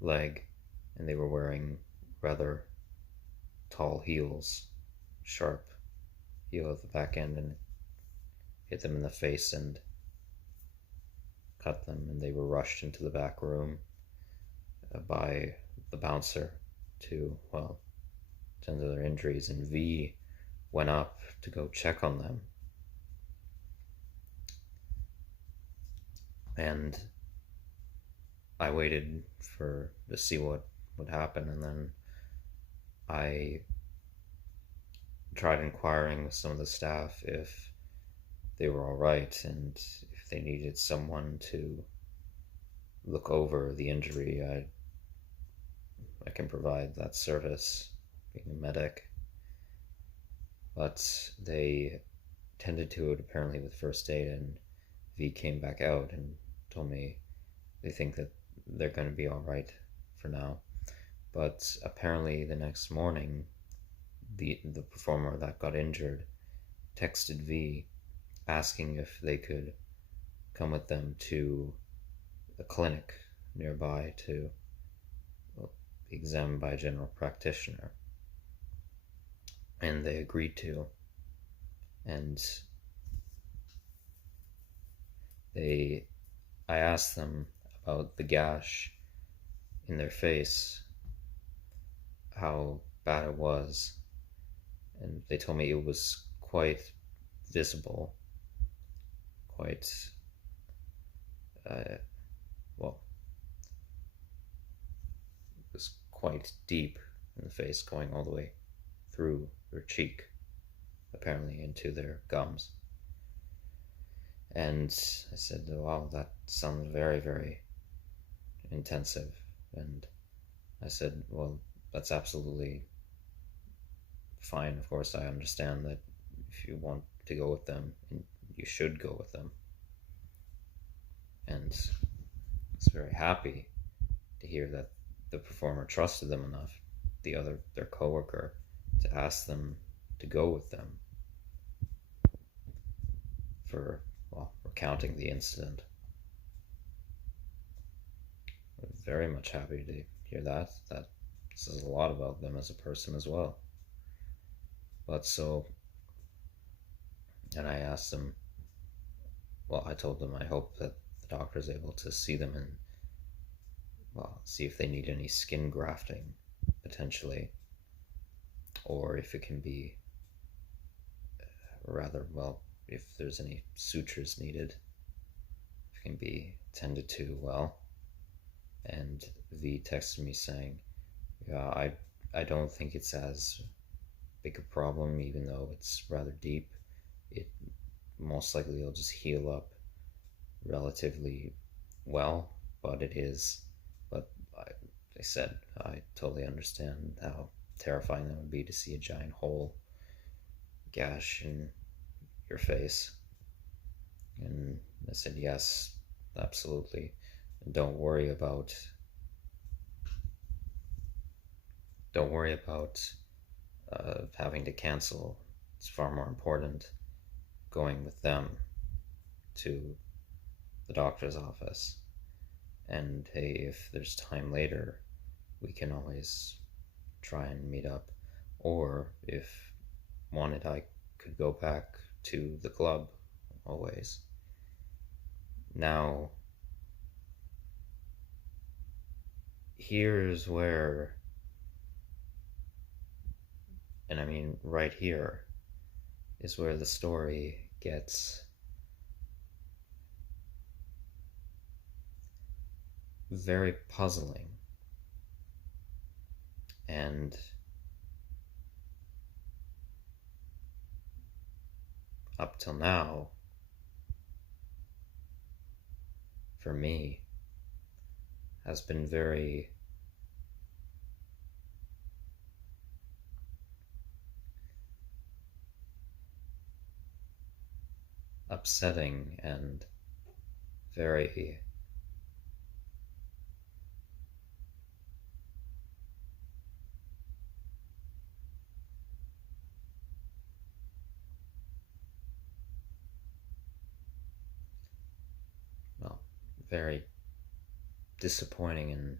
leg, and they were wearing rather tall heels, sharp heel at the back end, and hit them in the face and cut them, and they were rushed into the back room by the bouncer to, well, tend to their injuries, and V went up to go check on them. And I waited to see what would happen, and then I tried inquiring with some of the staff if they were all right and if they needed someone to look over the injury. I can provide that service, being a medic. But they tended to it apparently with first aid, and V came back out and told me they think that they're going to be all right for now. But apparently the next morning, the performer that got injured texted V asking if they could come with them to a clinic nearby to be examined by a general practitioner. And they agreed to. And I asked them about the gash in their face, how bad it was, and they told me it was quite visible, quite, well, it was quite deep in the face, going all the way through their cheek, apparently into their gums. And I said, wow, that sounds very, very intensive. And I said, well, that's absolutely fine. Of course, I understand that if you want to go with them, you should go with them. And I was very happy to hear that the performer trusted them enough, their coworker, to ask them to go with them for, well, recounting the incident. I'm very much happy to hear that. That says a lot about them as a person as well. But so, and I asked them, well, I told them I hope that the doctor is able to see them and, well, see if they need any skin grafting, potentially. or if it can be rather, well, if there's any sutures needed, it can be tended to well. And V texted me saying, yeah, I don't think it's as big a problem, even though it's rather deep. It most likely will just heal up relatively well, but it is. But I said, I totally understand how terrifying that would be to see a giant hole, gash in your face. And I said, yes, absolutely. And don't worry about having to cancel. It's far more important going with them to the doctor's office. And hey, if there's time later, we can always try and meet up. Or if wanted, I could go back to the club always. Now, here's where, and I mean right here, is where the story gets very puzzling. And up till now, for me, has been very upsetting and very well, very disappointing and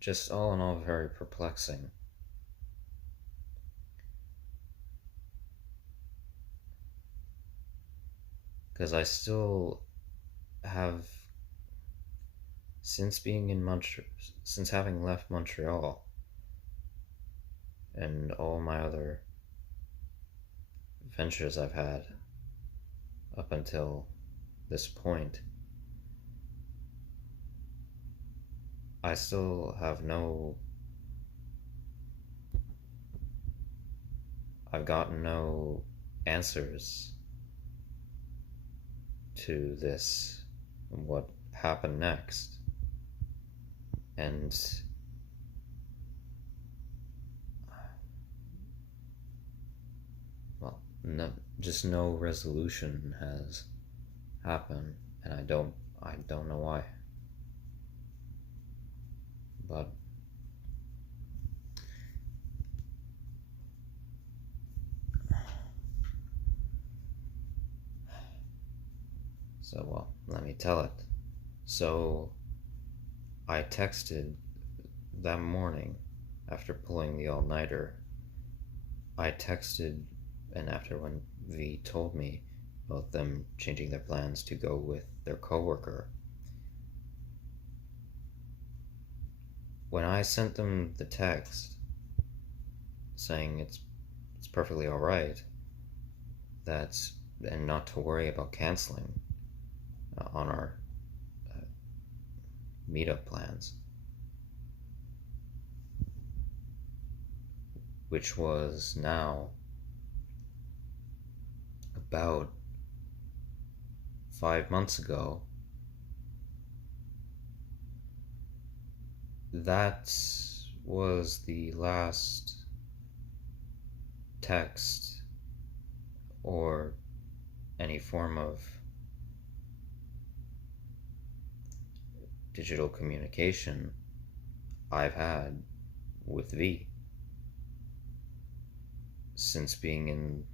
just all in all very perplexing. Because I still have, since having left Montreal and all my other ventures I've had up until this point, I still have I've gotten no answers to this, what happened next. And well, just no resolution has happened, and I don't know why. But so, well, let me tell it. So I texted that morning after pulling the all-nighter. I texted, and after when V told me about them changing their plans to go with their coworker, when I sent them the text saying it's perfectly all right, and not to worry about canceling on our meetup plans, which was now about 5 months ago, that was the last text or any form of digital communication I've had with V since being in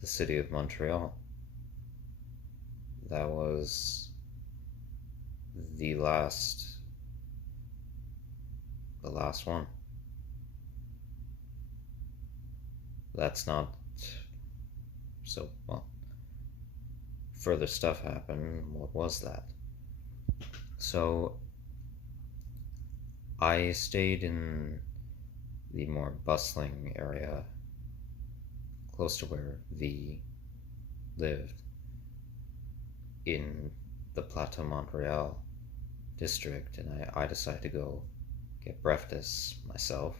the city of Montreal. That was the last one. That's not so well. Further stuff happened. What was that? So I stayed in the more bustling area close to where V lived in the Plateau Montreal district, and I decided to go get breakfast myself.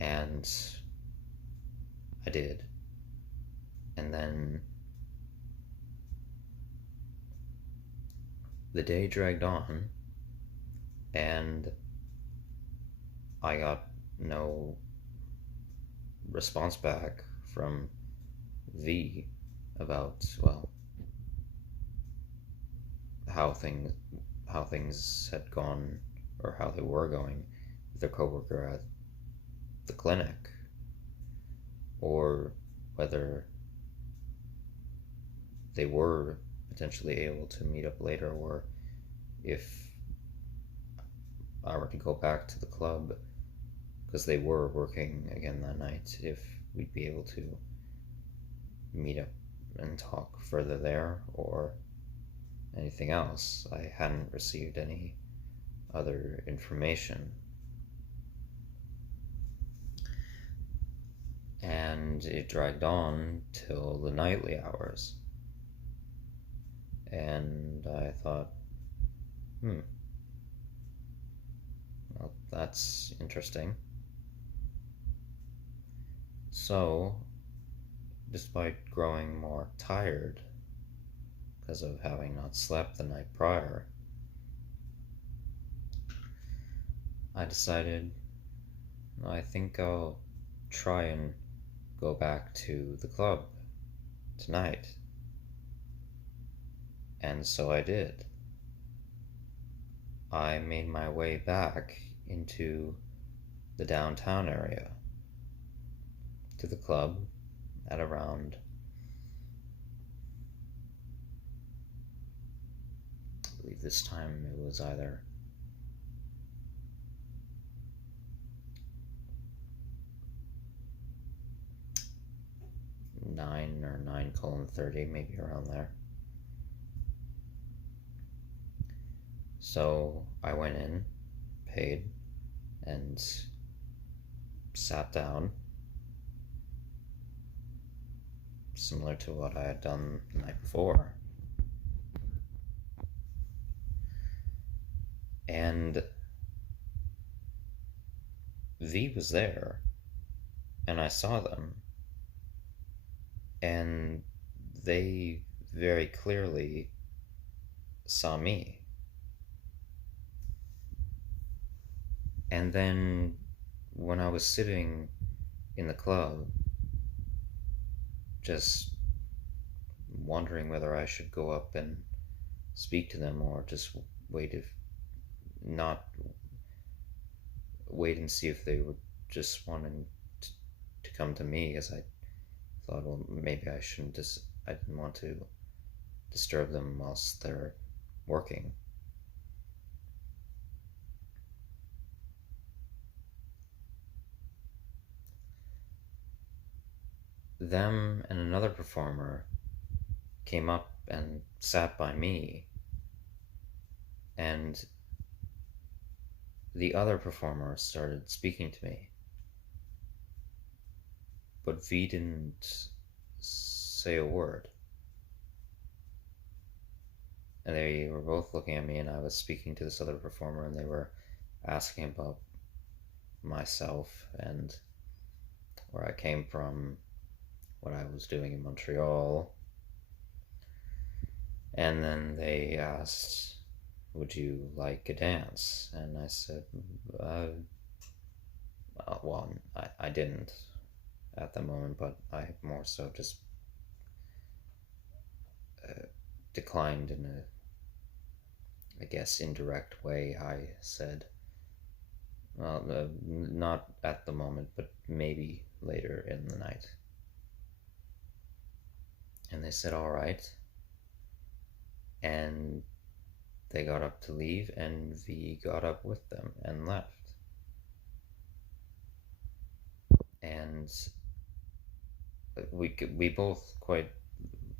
And I did. And then the day dragged on, and I got no response back from V about, well, how things had gone, or how they were going with their coworker at the clinic, or whether they were potentially able to meet up later, or if I were to go back to the club, because they were working again that night, if we'd be able to meet up and talk further there, or anything else. I hadn't received any other information. And it dragged on till the nightly hours. And I thought, well, that's interesting. So, despite growing more tired because of having not slept the night prior, I decided I think I'll try and go back to the club tonight. And so I did. I made my way back into the downtown area to the club at around, I believe this time it was either 9 or 9:30, maybe around there. So I went in, paid, and sat down, similar to what I had done the night before. And V was there, and I saw them, and they very clearly saw me. And then when I was sitting in the club, just wondering whether I should go up and speak to them, or just wait and see if they were just wanting to come to me, as I thought, well, maybe I shouldn't I didn't want to disturb them whilst they're working. Them and another performer came up and sat by me, and the other performer started speaking to me, but V didn't say a word. And they were both looking at me, and I was speaking to this other performer, and they were asking about myself and where I came from, what I was doing in Montreal. And then they asked, would you like a dance? And I said, well, I didn't at the moment, but I more so just declined in a, I guess, indirect way. I said, well, not at the moment, but maybe later in the night. And they said, all right. And they got up to leave, and V got up with them and left. And we both quite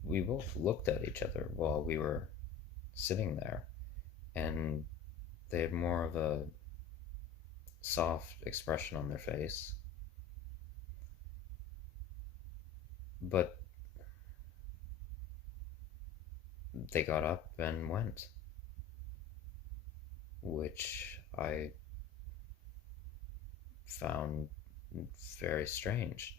we both looked at each other while we were sitting there, and they had more of a soft expression on their face. But they got up and went, which I found very strange.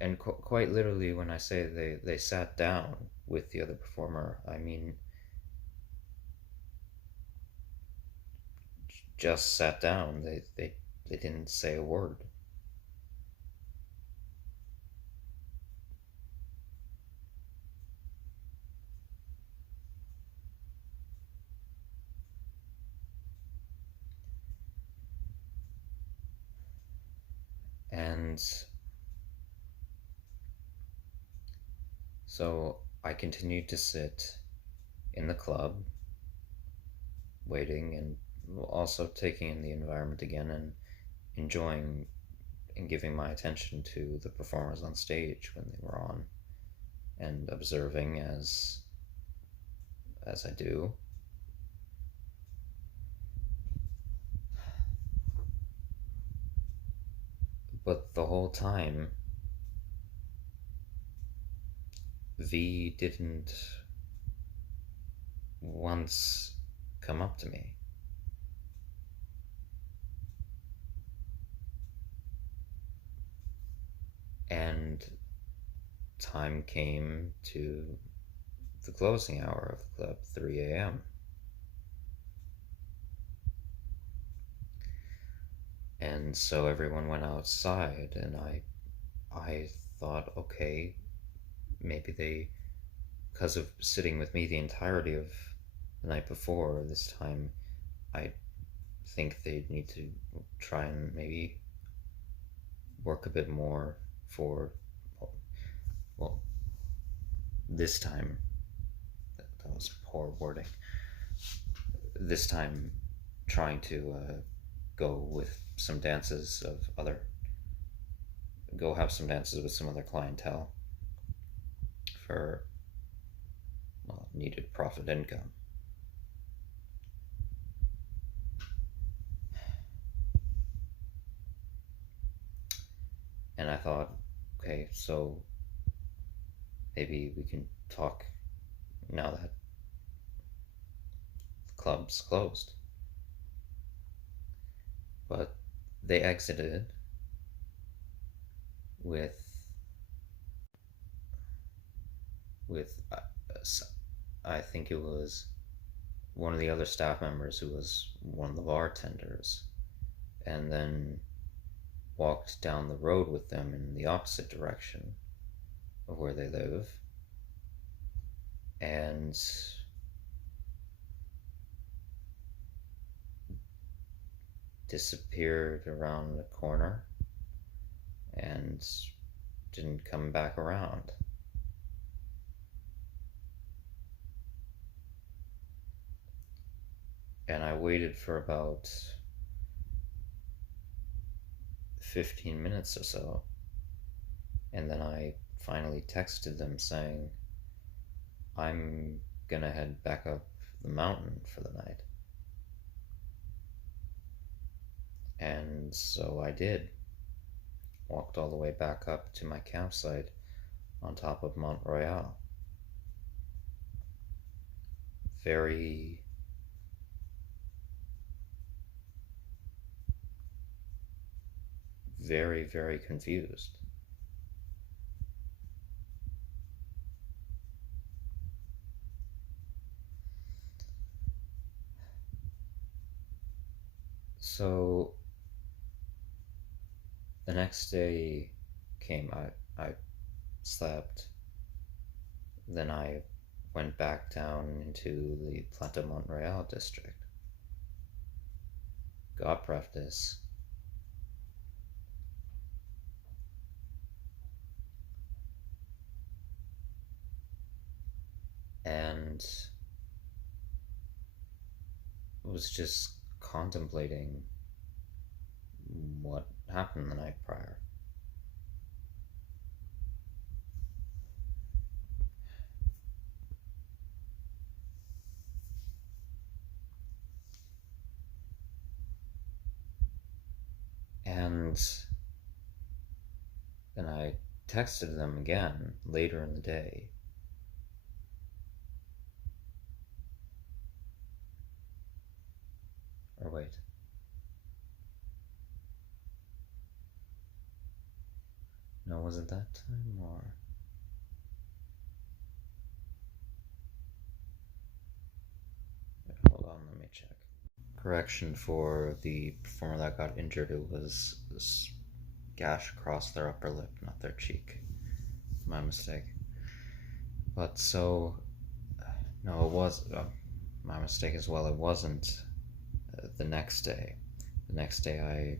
And quite literally, when I say they sat down with the other performer, I mean just sat down. They didn't say a word. And so I continued to sit in the club, waiting and also taking in the environment again and enjoying and giving my attention to the performers on stage when they were on, and observing as I do. But the whole time, V didn't once come up to me. And time came to the closing hour of the club, 3 a.m. And so everyone went outside, and I thought, okay, maybe they, because of sitting with me the entirety of the night before, this time I think they need to try and maybe work a bit more for, well, this time, that was poor wording, this time trying to go with some dances of other, go have some dances with some other clientele for, well, needed profit income. And I thought, okay, so maybe we can talk now that the club's closed. But they exited with I think it was one of the other staff members who was one of the bartenders, and then walked down the road with them in the opposite direction of where they live, and disappeared around the corner and didn't come back around. And I waited for about 15 minutes or so, and then I finally texted them saying, I'm gonna head back up the mountain for the night. And so I did. Walked all the way back up to my campsite on top of Mount Royal. Very, very, very confused. So the next day came. I slept. Then I went back down into the Plata Montreal district. Got practice. And was just contemplating what happened the night prior. And then I texted them again later in the day. Or wait. No, was it that time or? Hold on, let me check. Correction for the performer that got injured, it was this gash across their upper lip, not their cheek. My mistake. But so, no, it was my mistake as well. It wasn't the next day. The next day I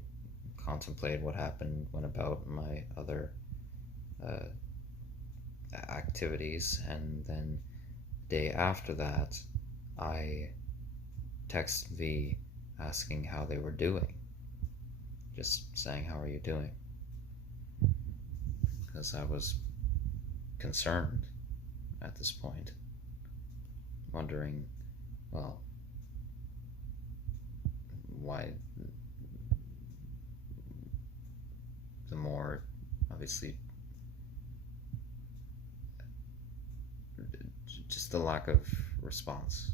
contemplated what happened, went about my other activities, and then the day after that I texted V asking how they were doing. Just saying, how are you doing? Because I was concerned at this point, wondering, well, why the more, obviously, just the lack of response.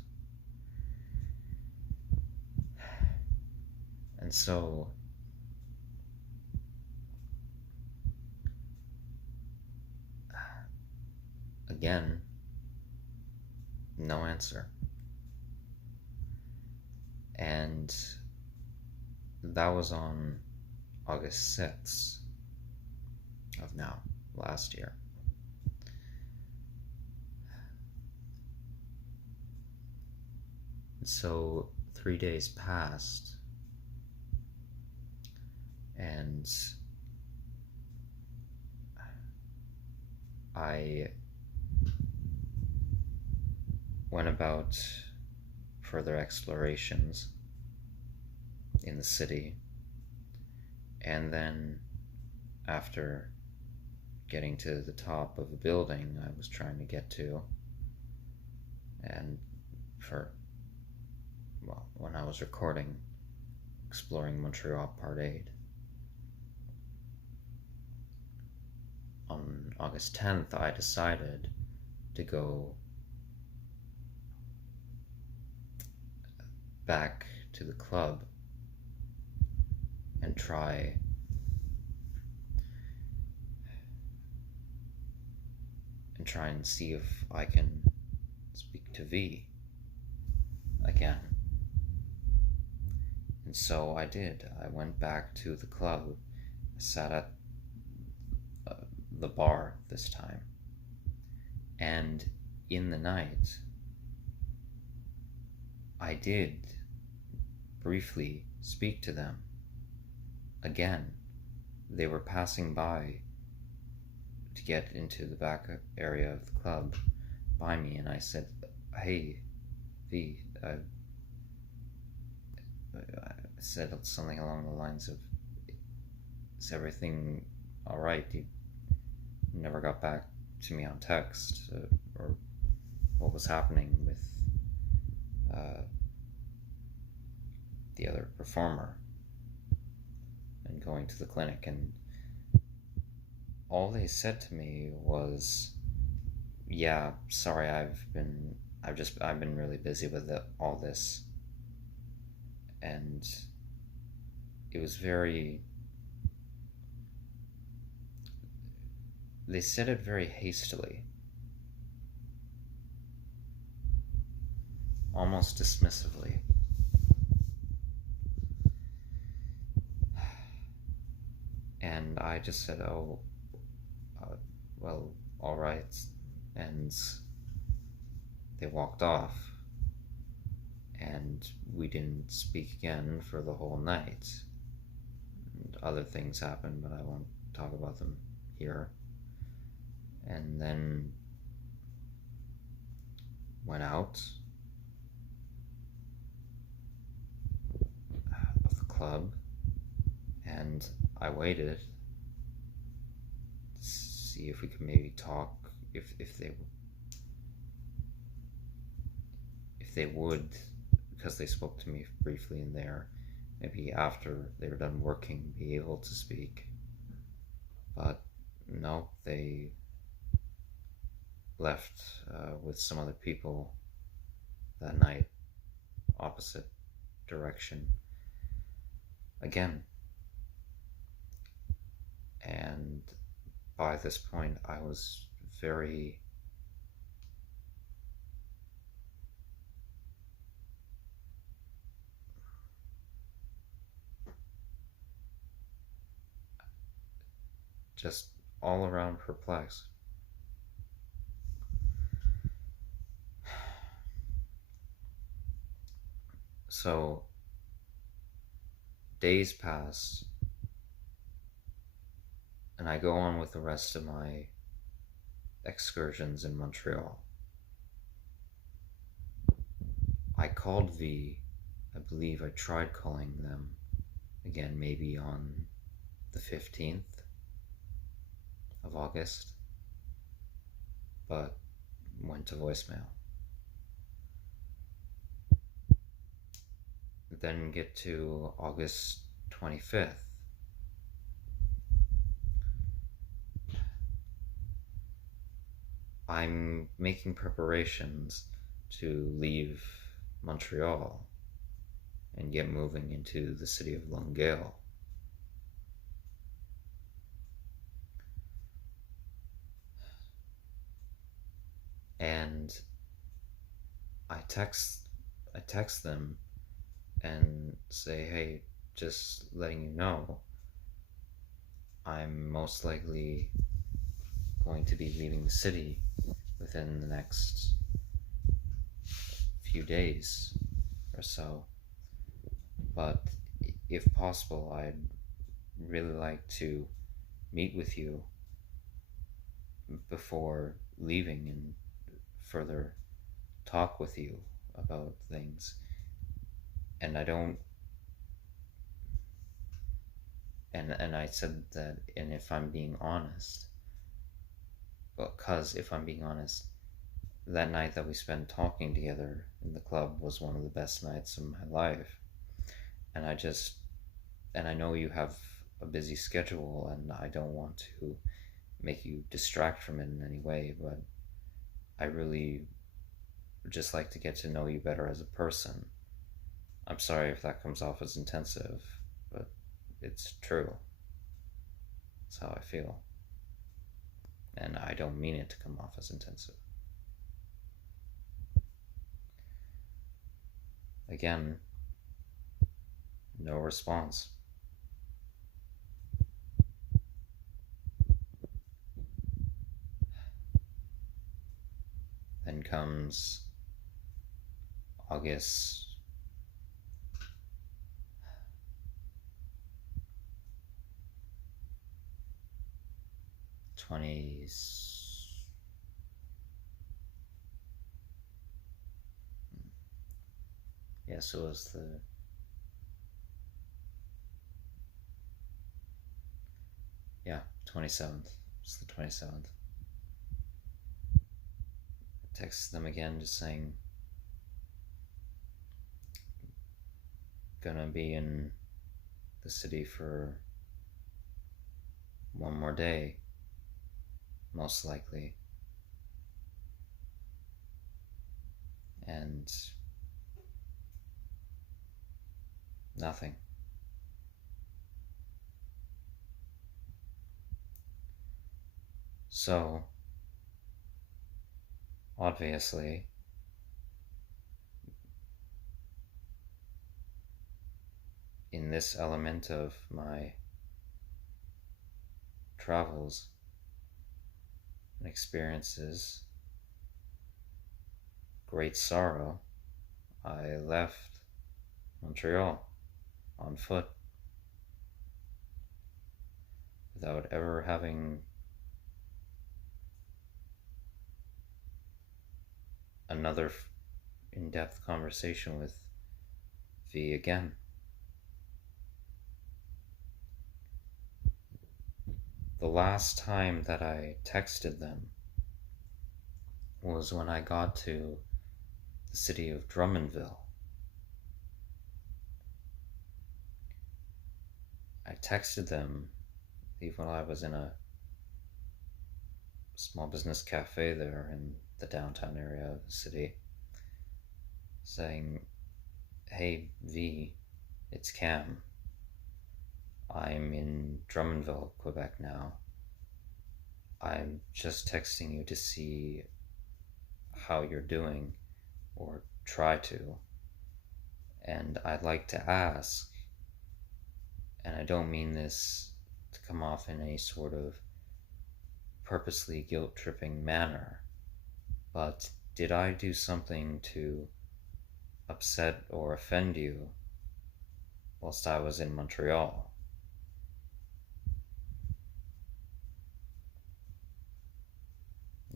And so again, no answer. And that was on August 6th of now, last year. So 3 days passed, and I went about further explorations in the city, and then after getting to the top of a building I was trying to get to, and when I was recording Exploring Montreal Part 8, on August 10th I decided to go back to the club and try and see if I can speak to V again. And so I did. I went back to the club, sat at the bar this time, and in the night I did briefly speak to them again. They were passing by to get into the back area of the club by me, and I said, "Hey, V," I said something along the lines of, "Is everything alright? You never got back to me on text, or what was happening with the other performer and going to the clinic." And all they said to me was, "Yeah, sorry, I've been really busy with all this." And it was they said it very hastily, almost dismissively. And I just said, "Oh, well, all right." And they walked off, and we didn't speak again for the whole night. And other things happened, but I won't talk about them here. And then went out of the club, And I waited to see if we could maybe talk, if they would, because they spoke to me briefly in there, maybe after they were done working, be able to speak. But no, they left with some other people that night, opposite direction again. And by this point, I was very just all around perplexed. So days pass, and I go on with the rest of my excursions in Montreal. I called V. I believe I tried calling them again, maybe on the 15th of August, but went to voicemail. Then get to August 25th. I'm making preparations to leave Montreal and get moving into the city of Longueuil. And I text them and say, hey, just letting you know, I'm most likely going to be leaving the city within the next few days or so. But if possible, I'd really like to meet with you before leaving and further talk with you about things. And I don't, and I said that, and if I'm being honest, because if I'm being honest, that night that we spent talking together in the club was one of the best nights of my life. And I know you have a busy schedule, and I don't want to make you distract from it in any way, but I really just like to get to know you better as a person. I'm sorry if that comes off as intensive, but it's true. It's how I feel. And I don't mean it to come off as intensive. Again, no response. Then comes August 20s. So it was the 27th. It's the 27th. I texted them again just saying, gonna be in the city for one more day, most likely. And nothing. So, obviously, in this element of my travels and experiences, great sorrow, I left Montreal on foot without ever having another in-depth conversation with V again. the last time that I texted them was when I got to the city of Drummondville. I texted them even while I was in a small business cafe there in the downtown area of the city, saying, "Hey V, it's Cam. I'm in Drummondville, Quebec now. I'm just texting you to see how you're doing, or try to. And I'd like to ask, and I don't mean this to come off in a sort of purposely guilt-tripping manner, but did I do something to upset or offend you whilst I was in Montreal?"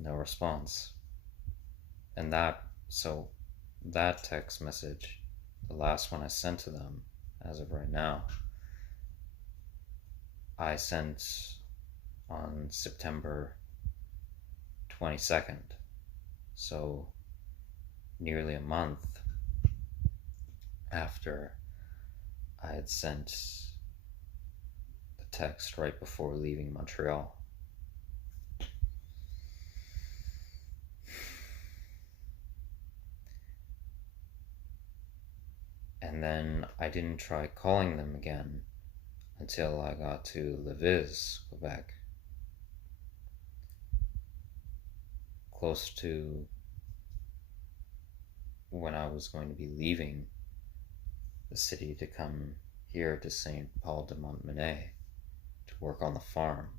No response. And that text message, the last one I sent to them as of right now, I sent on September 22nd. So nearly a month after I had sent the text right before leaving Montreal. And then I didn't try calling them again until I got to Lévis, Quebec, close to when I was going to be leaving the city to come here to St. Paul de Montmagny to work on the farm.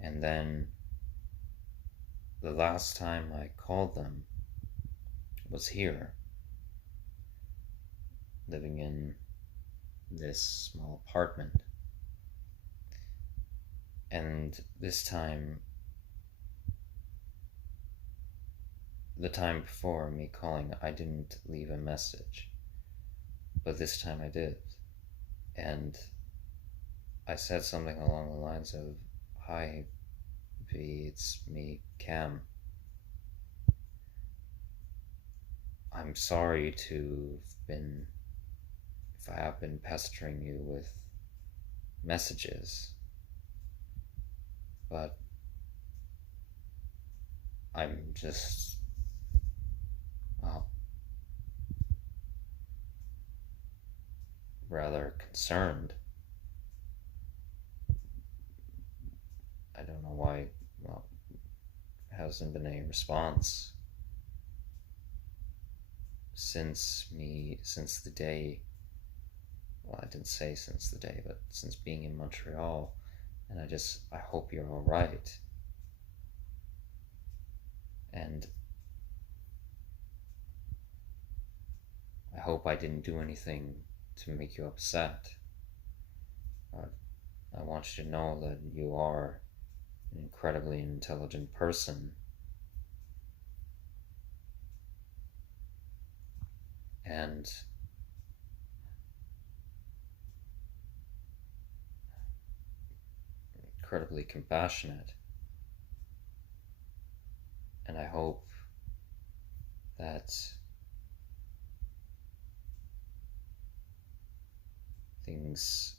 And then the last time I called them was here, living in this small apartment. And this time, the time before me calling, I didn't leave a message, but this time I did. And I said something along the lines of, "Hi V, it's me, Cam. I'm sorry if I have been pestering you with messages, but I'm just, well, rather concerned. I don't know why, well, there hasn't been any response since the day, well, I didn't say since the day, but since being in Montreal, and I hope you're alright. And I hope I didn't do anything to make you upset. I want you to know that you are an incredibly intelligent person. And incredibly compassionate. And I hope that things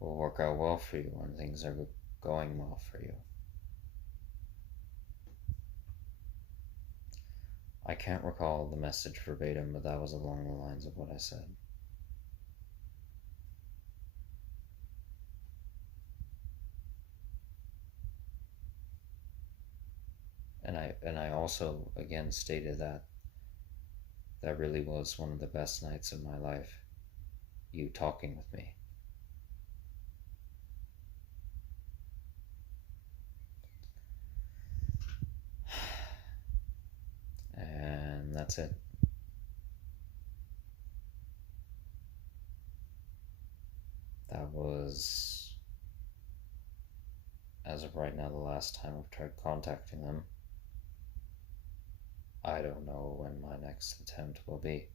will work out well for you when things are going well for you. I can't recall the message verbatim, but that was along the lines of what I said. And I also again stated that really was one of the best nights of my life, you talking with me. And that's it. That was, as of right now, the last time I've tried contacting them. I don't know when my next attempt will be.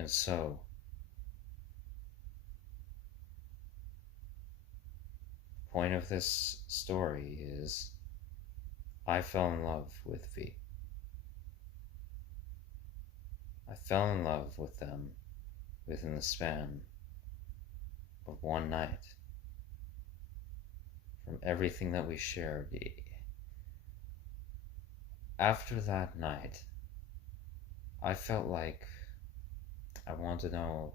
And so, the point of this story is I fell in love with V. I fell in love with them within the span of one night. From everything that we shared. After that night, I felt like I wanted to know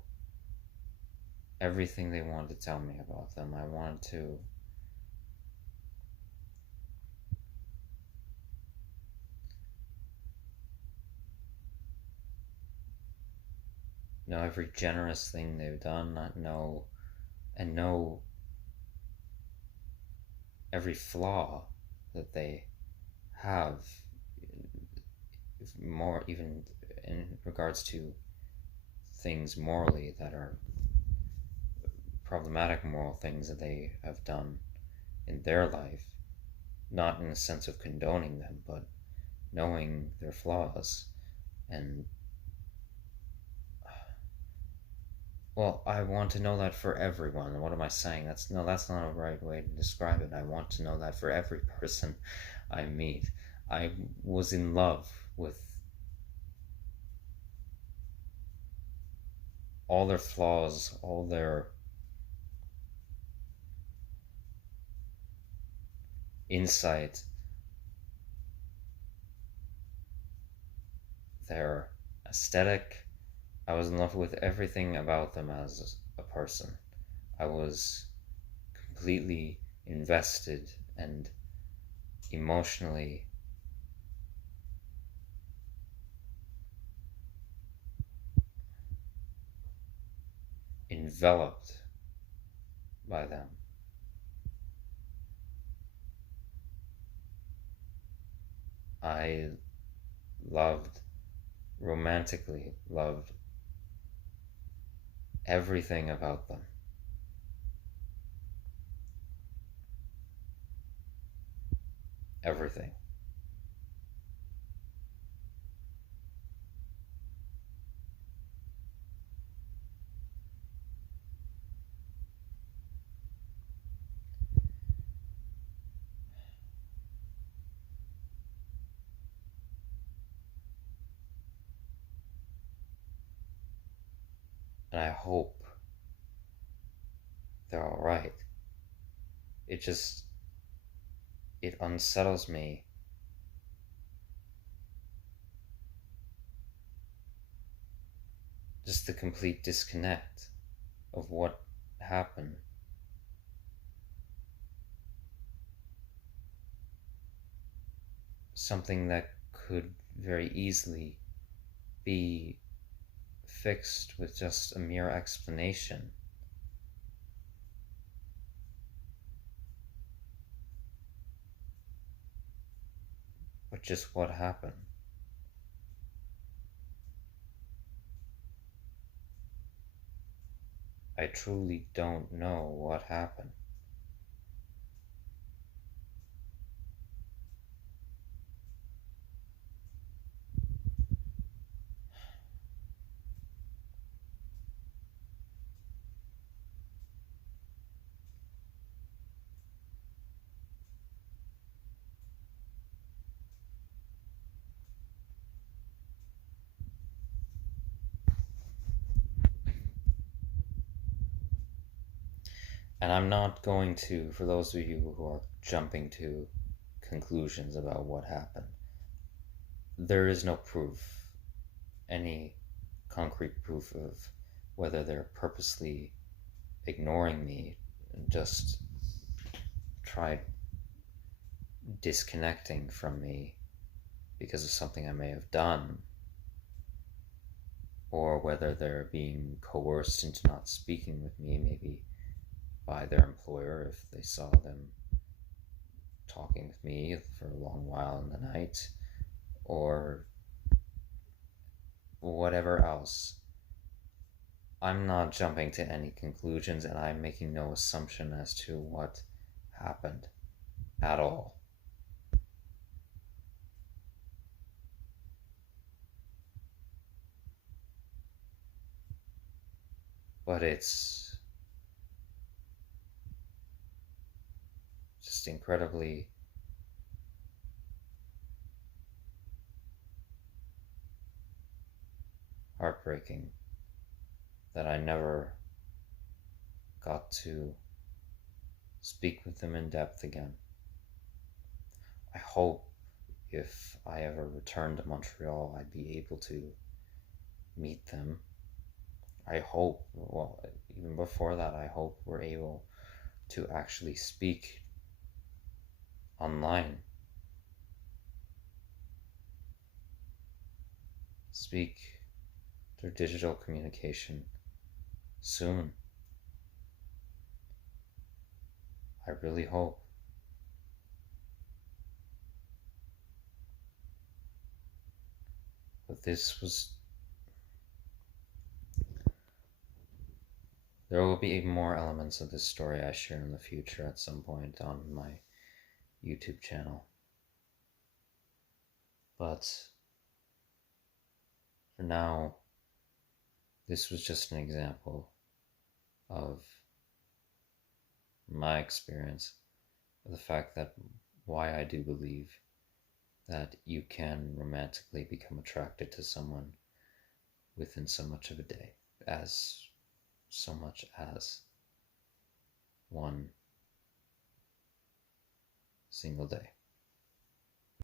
everything they wanted to tell me about them. I wanted to know every generous thing they've done, not know every flaw that they have, more even in regards to things morally that are problematic moral things that they have done in their life, not in the sense of condoning them, but knowing their flaws. And well, I want to know that for everyone. What am I saying? That's not a right way to describe it. I want to know that for every person I meet. I was in love with all their flaws, all their insight, their aesthetic. I was in love with everything about them as a person. I was completely invested and emotionally enveloped by them. I loved, romantically loved everything about them. Everything. And I hope they're alright. It unsettles me just the complete disconnect of what happened. Something that could very easily be fixed with just a mere explanation. But just what happened? I truly don't know what happened. And I'm not going to, for those of you who are jumping to conclusions about what happened, there is no proof, any concrete proof of whether they're purposely ignoring me and just tried disconnecting from me because of something I may have done, or whether they're being coerced into not speaking with me, maybe by their employer if they saw them talking with me for a long while in the night, or whatever else. I'm not jumping to any conclusions, and I'm making no assumption as to what happened at all. But it's just incredibly heartbreaking that I never got to speak with them in depth again. I hope if I ever return to Montreal, I'd be able to meet them. I hope, well, even before that, I hope we're able to actually speak online, speak through digital communication soon. I really hope. But there will be more elements of this story I share in the future at some point on my YouTube channel. But for now, this was just an example of my experience, of the fact that why I do believe that you can romantically become attracted to someone within so much of a day, as so much as one single day.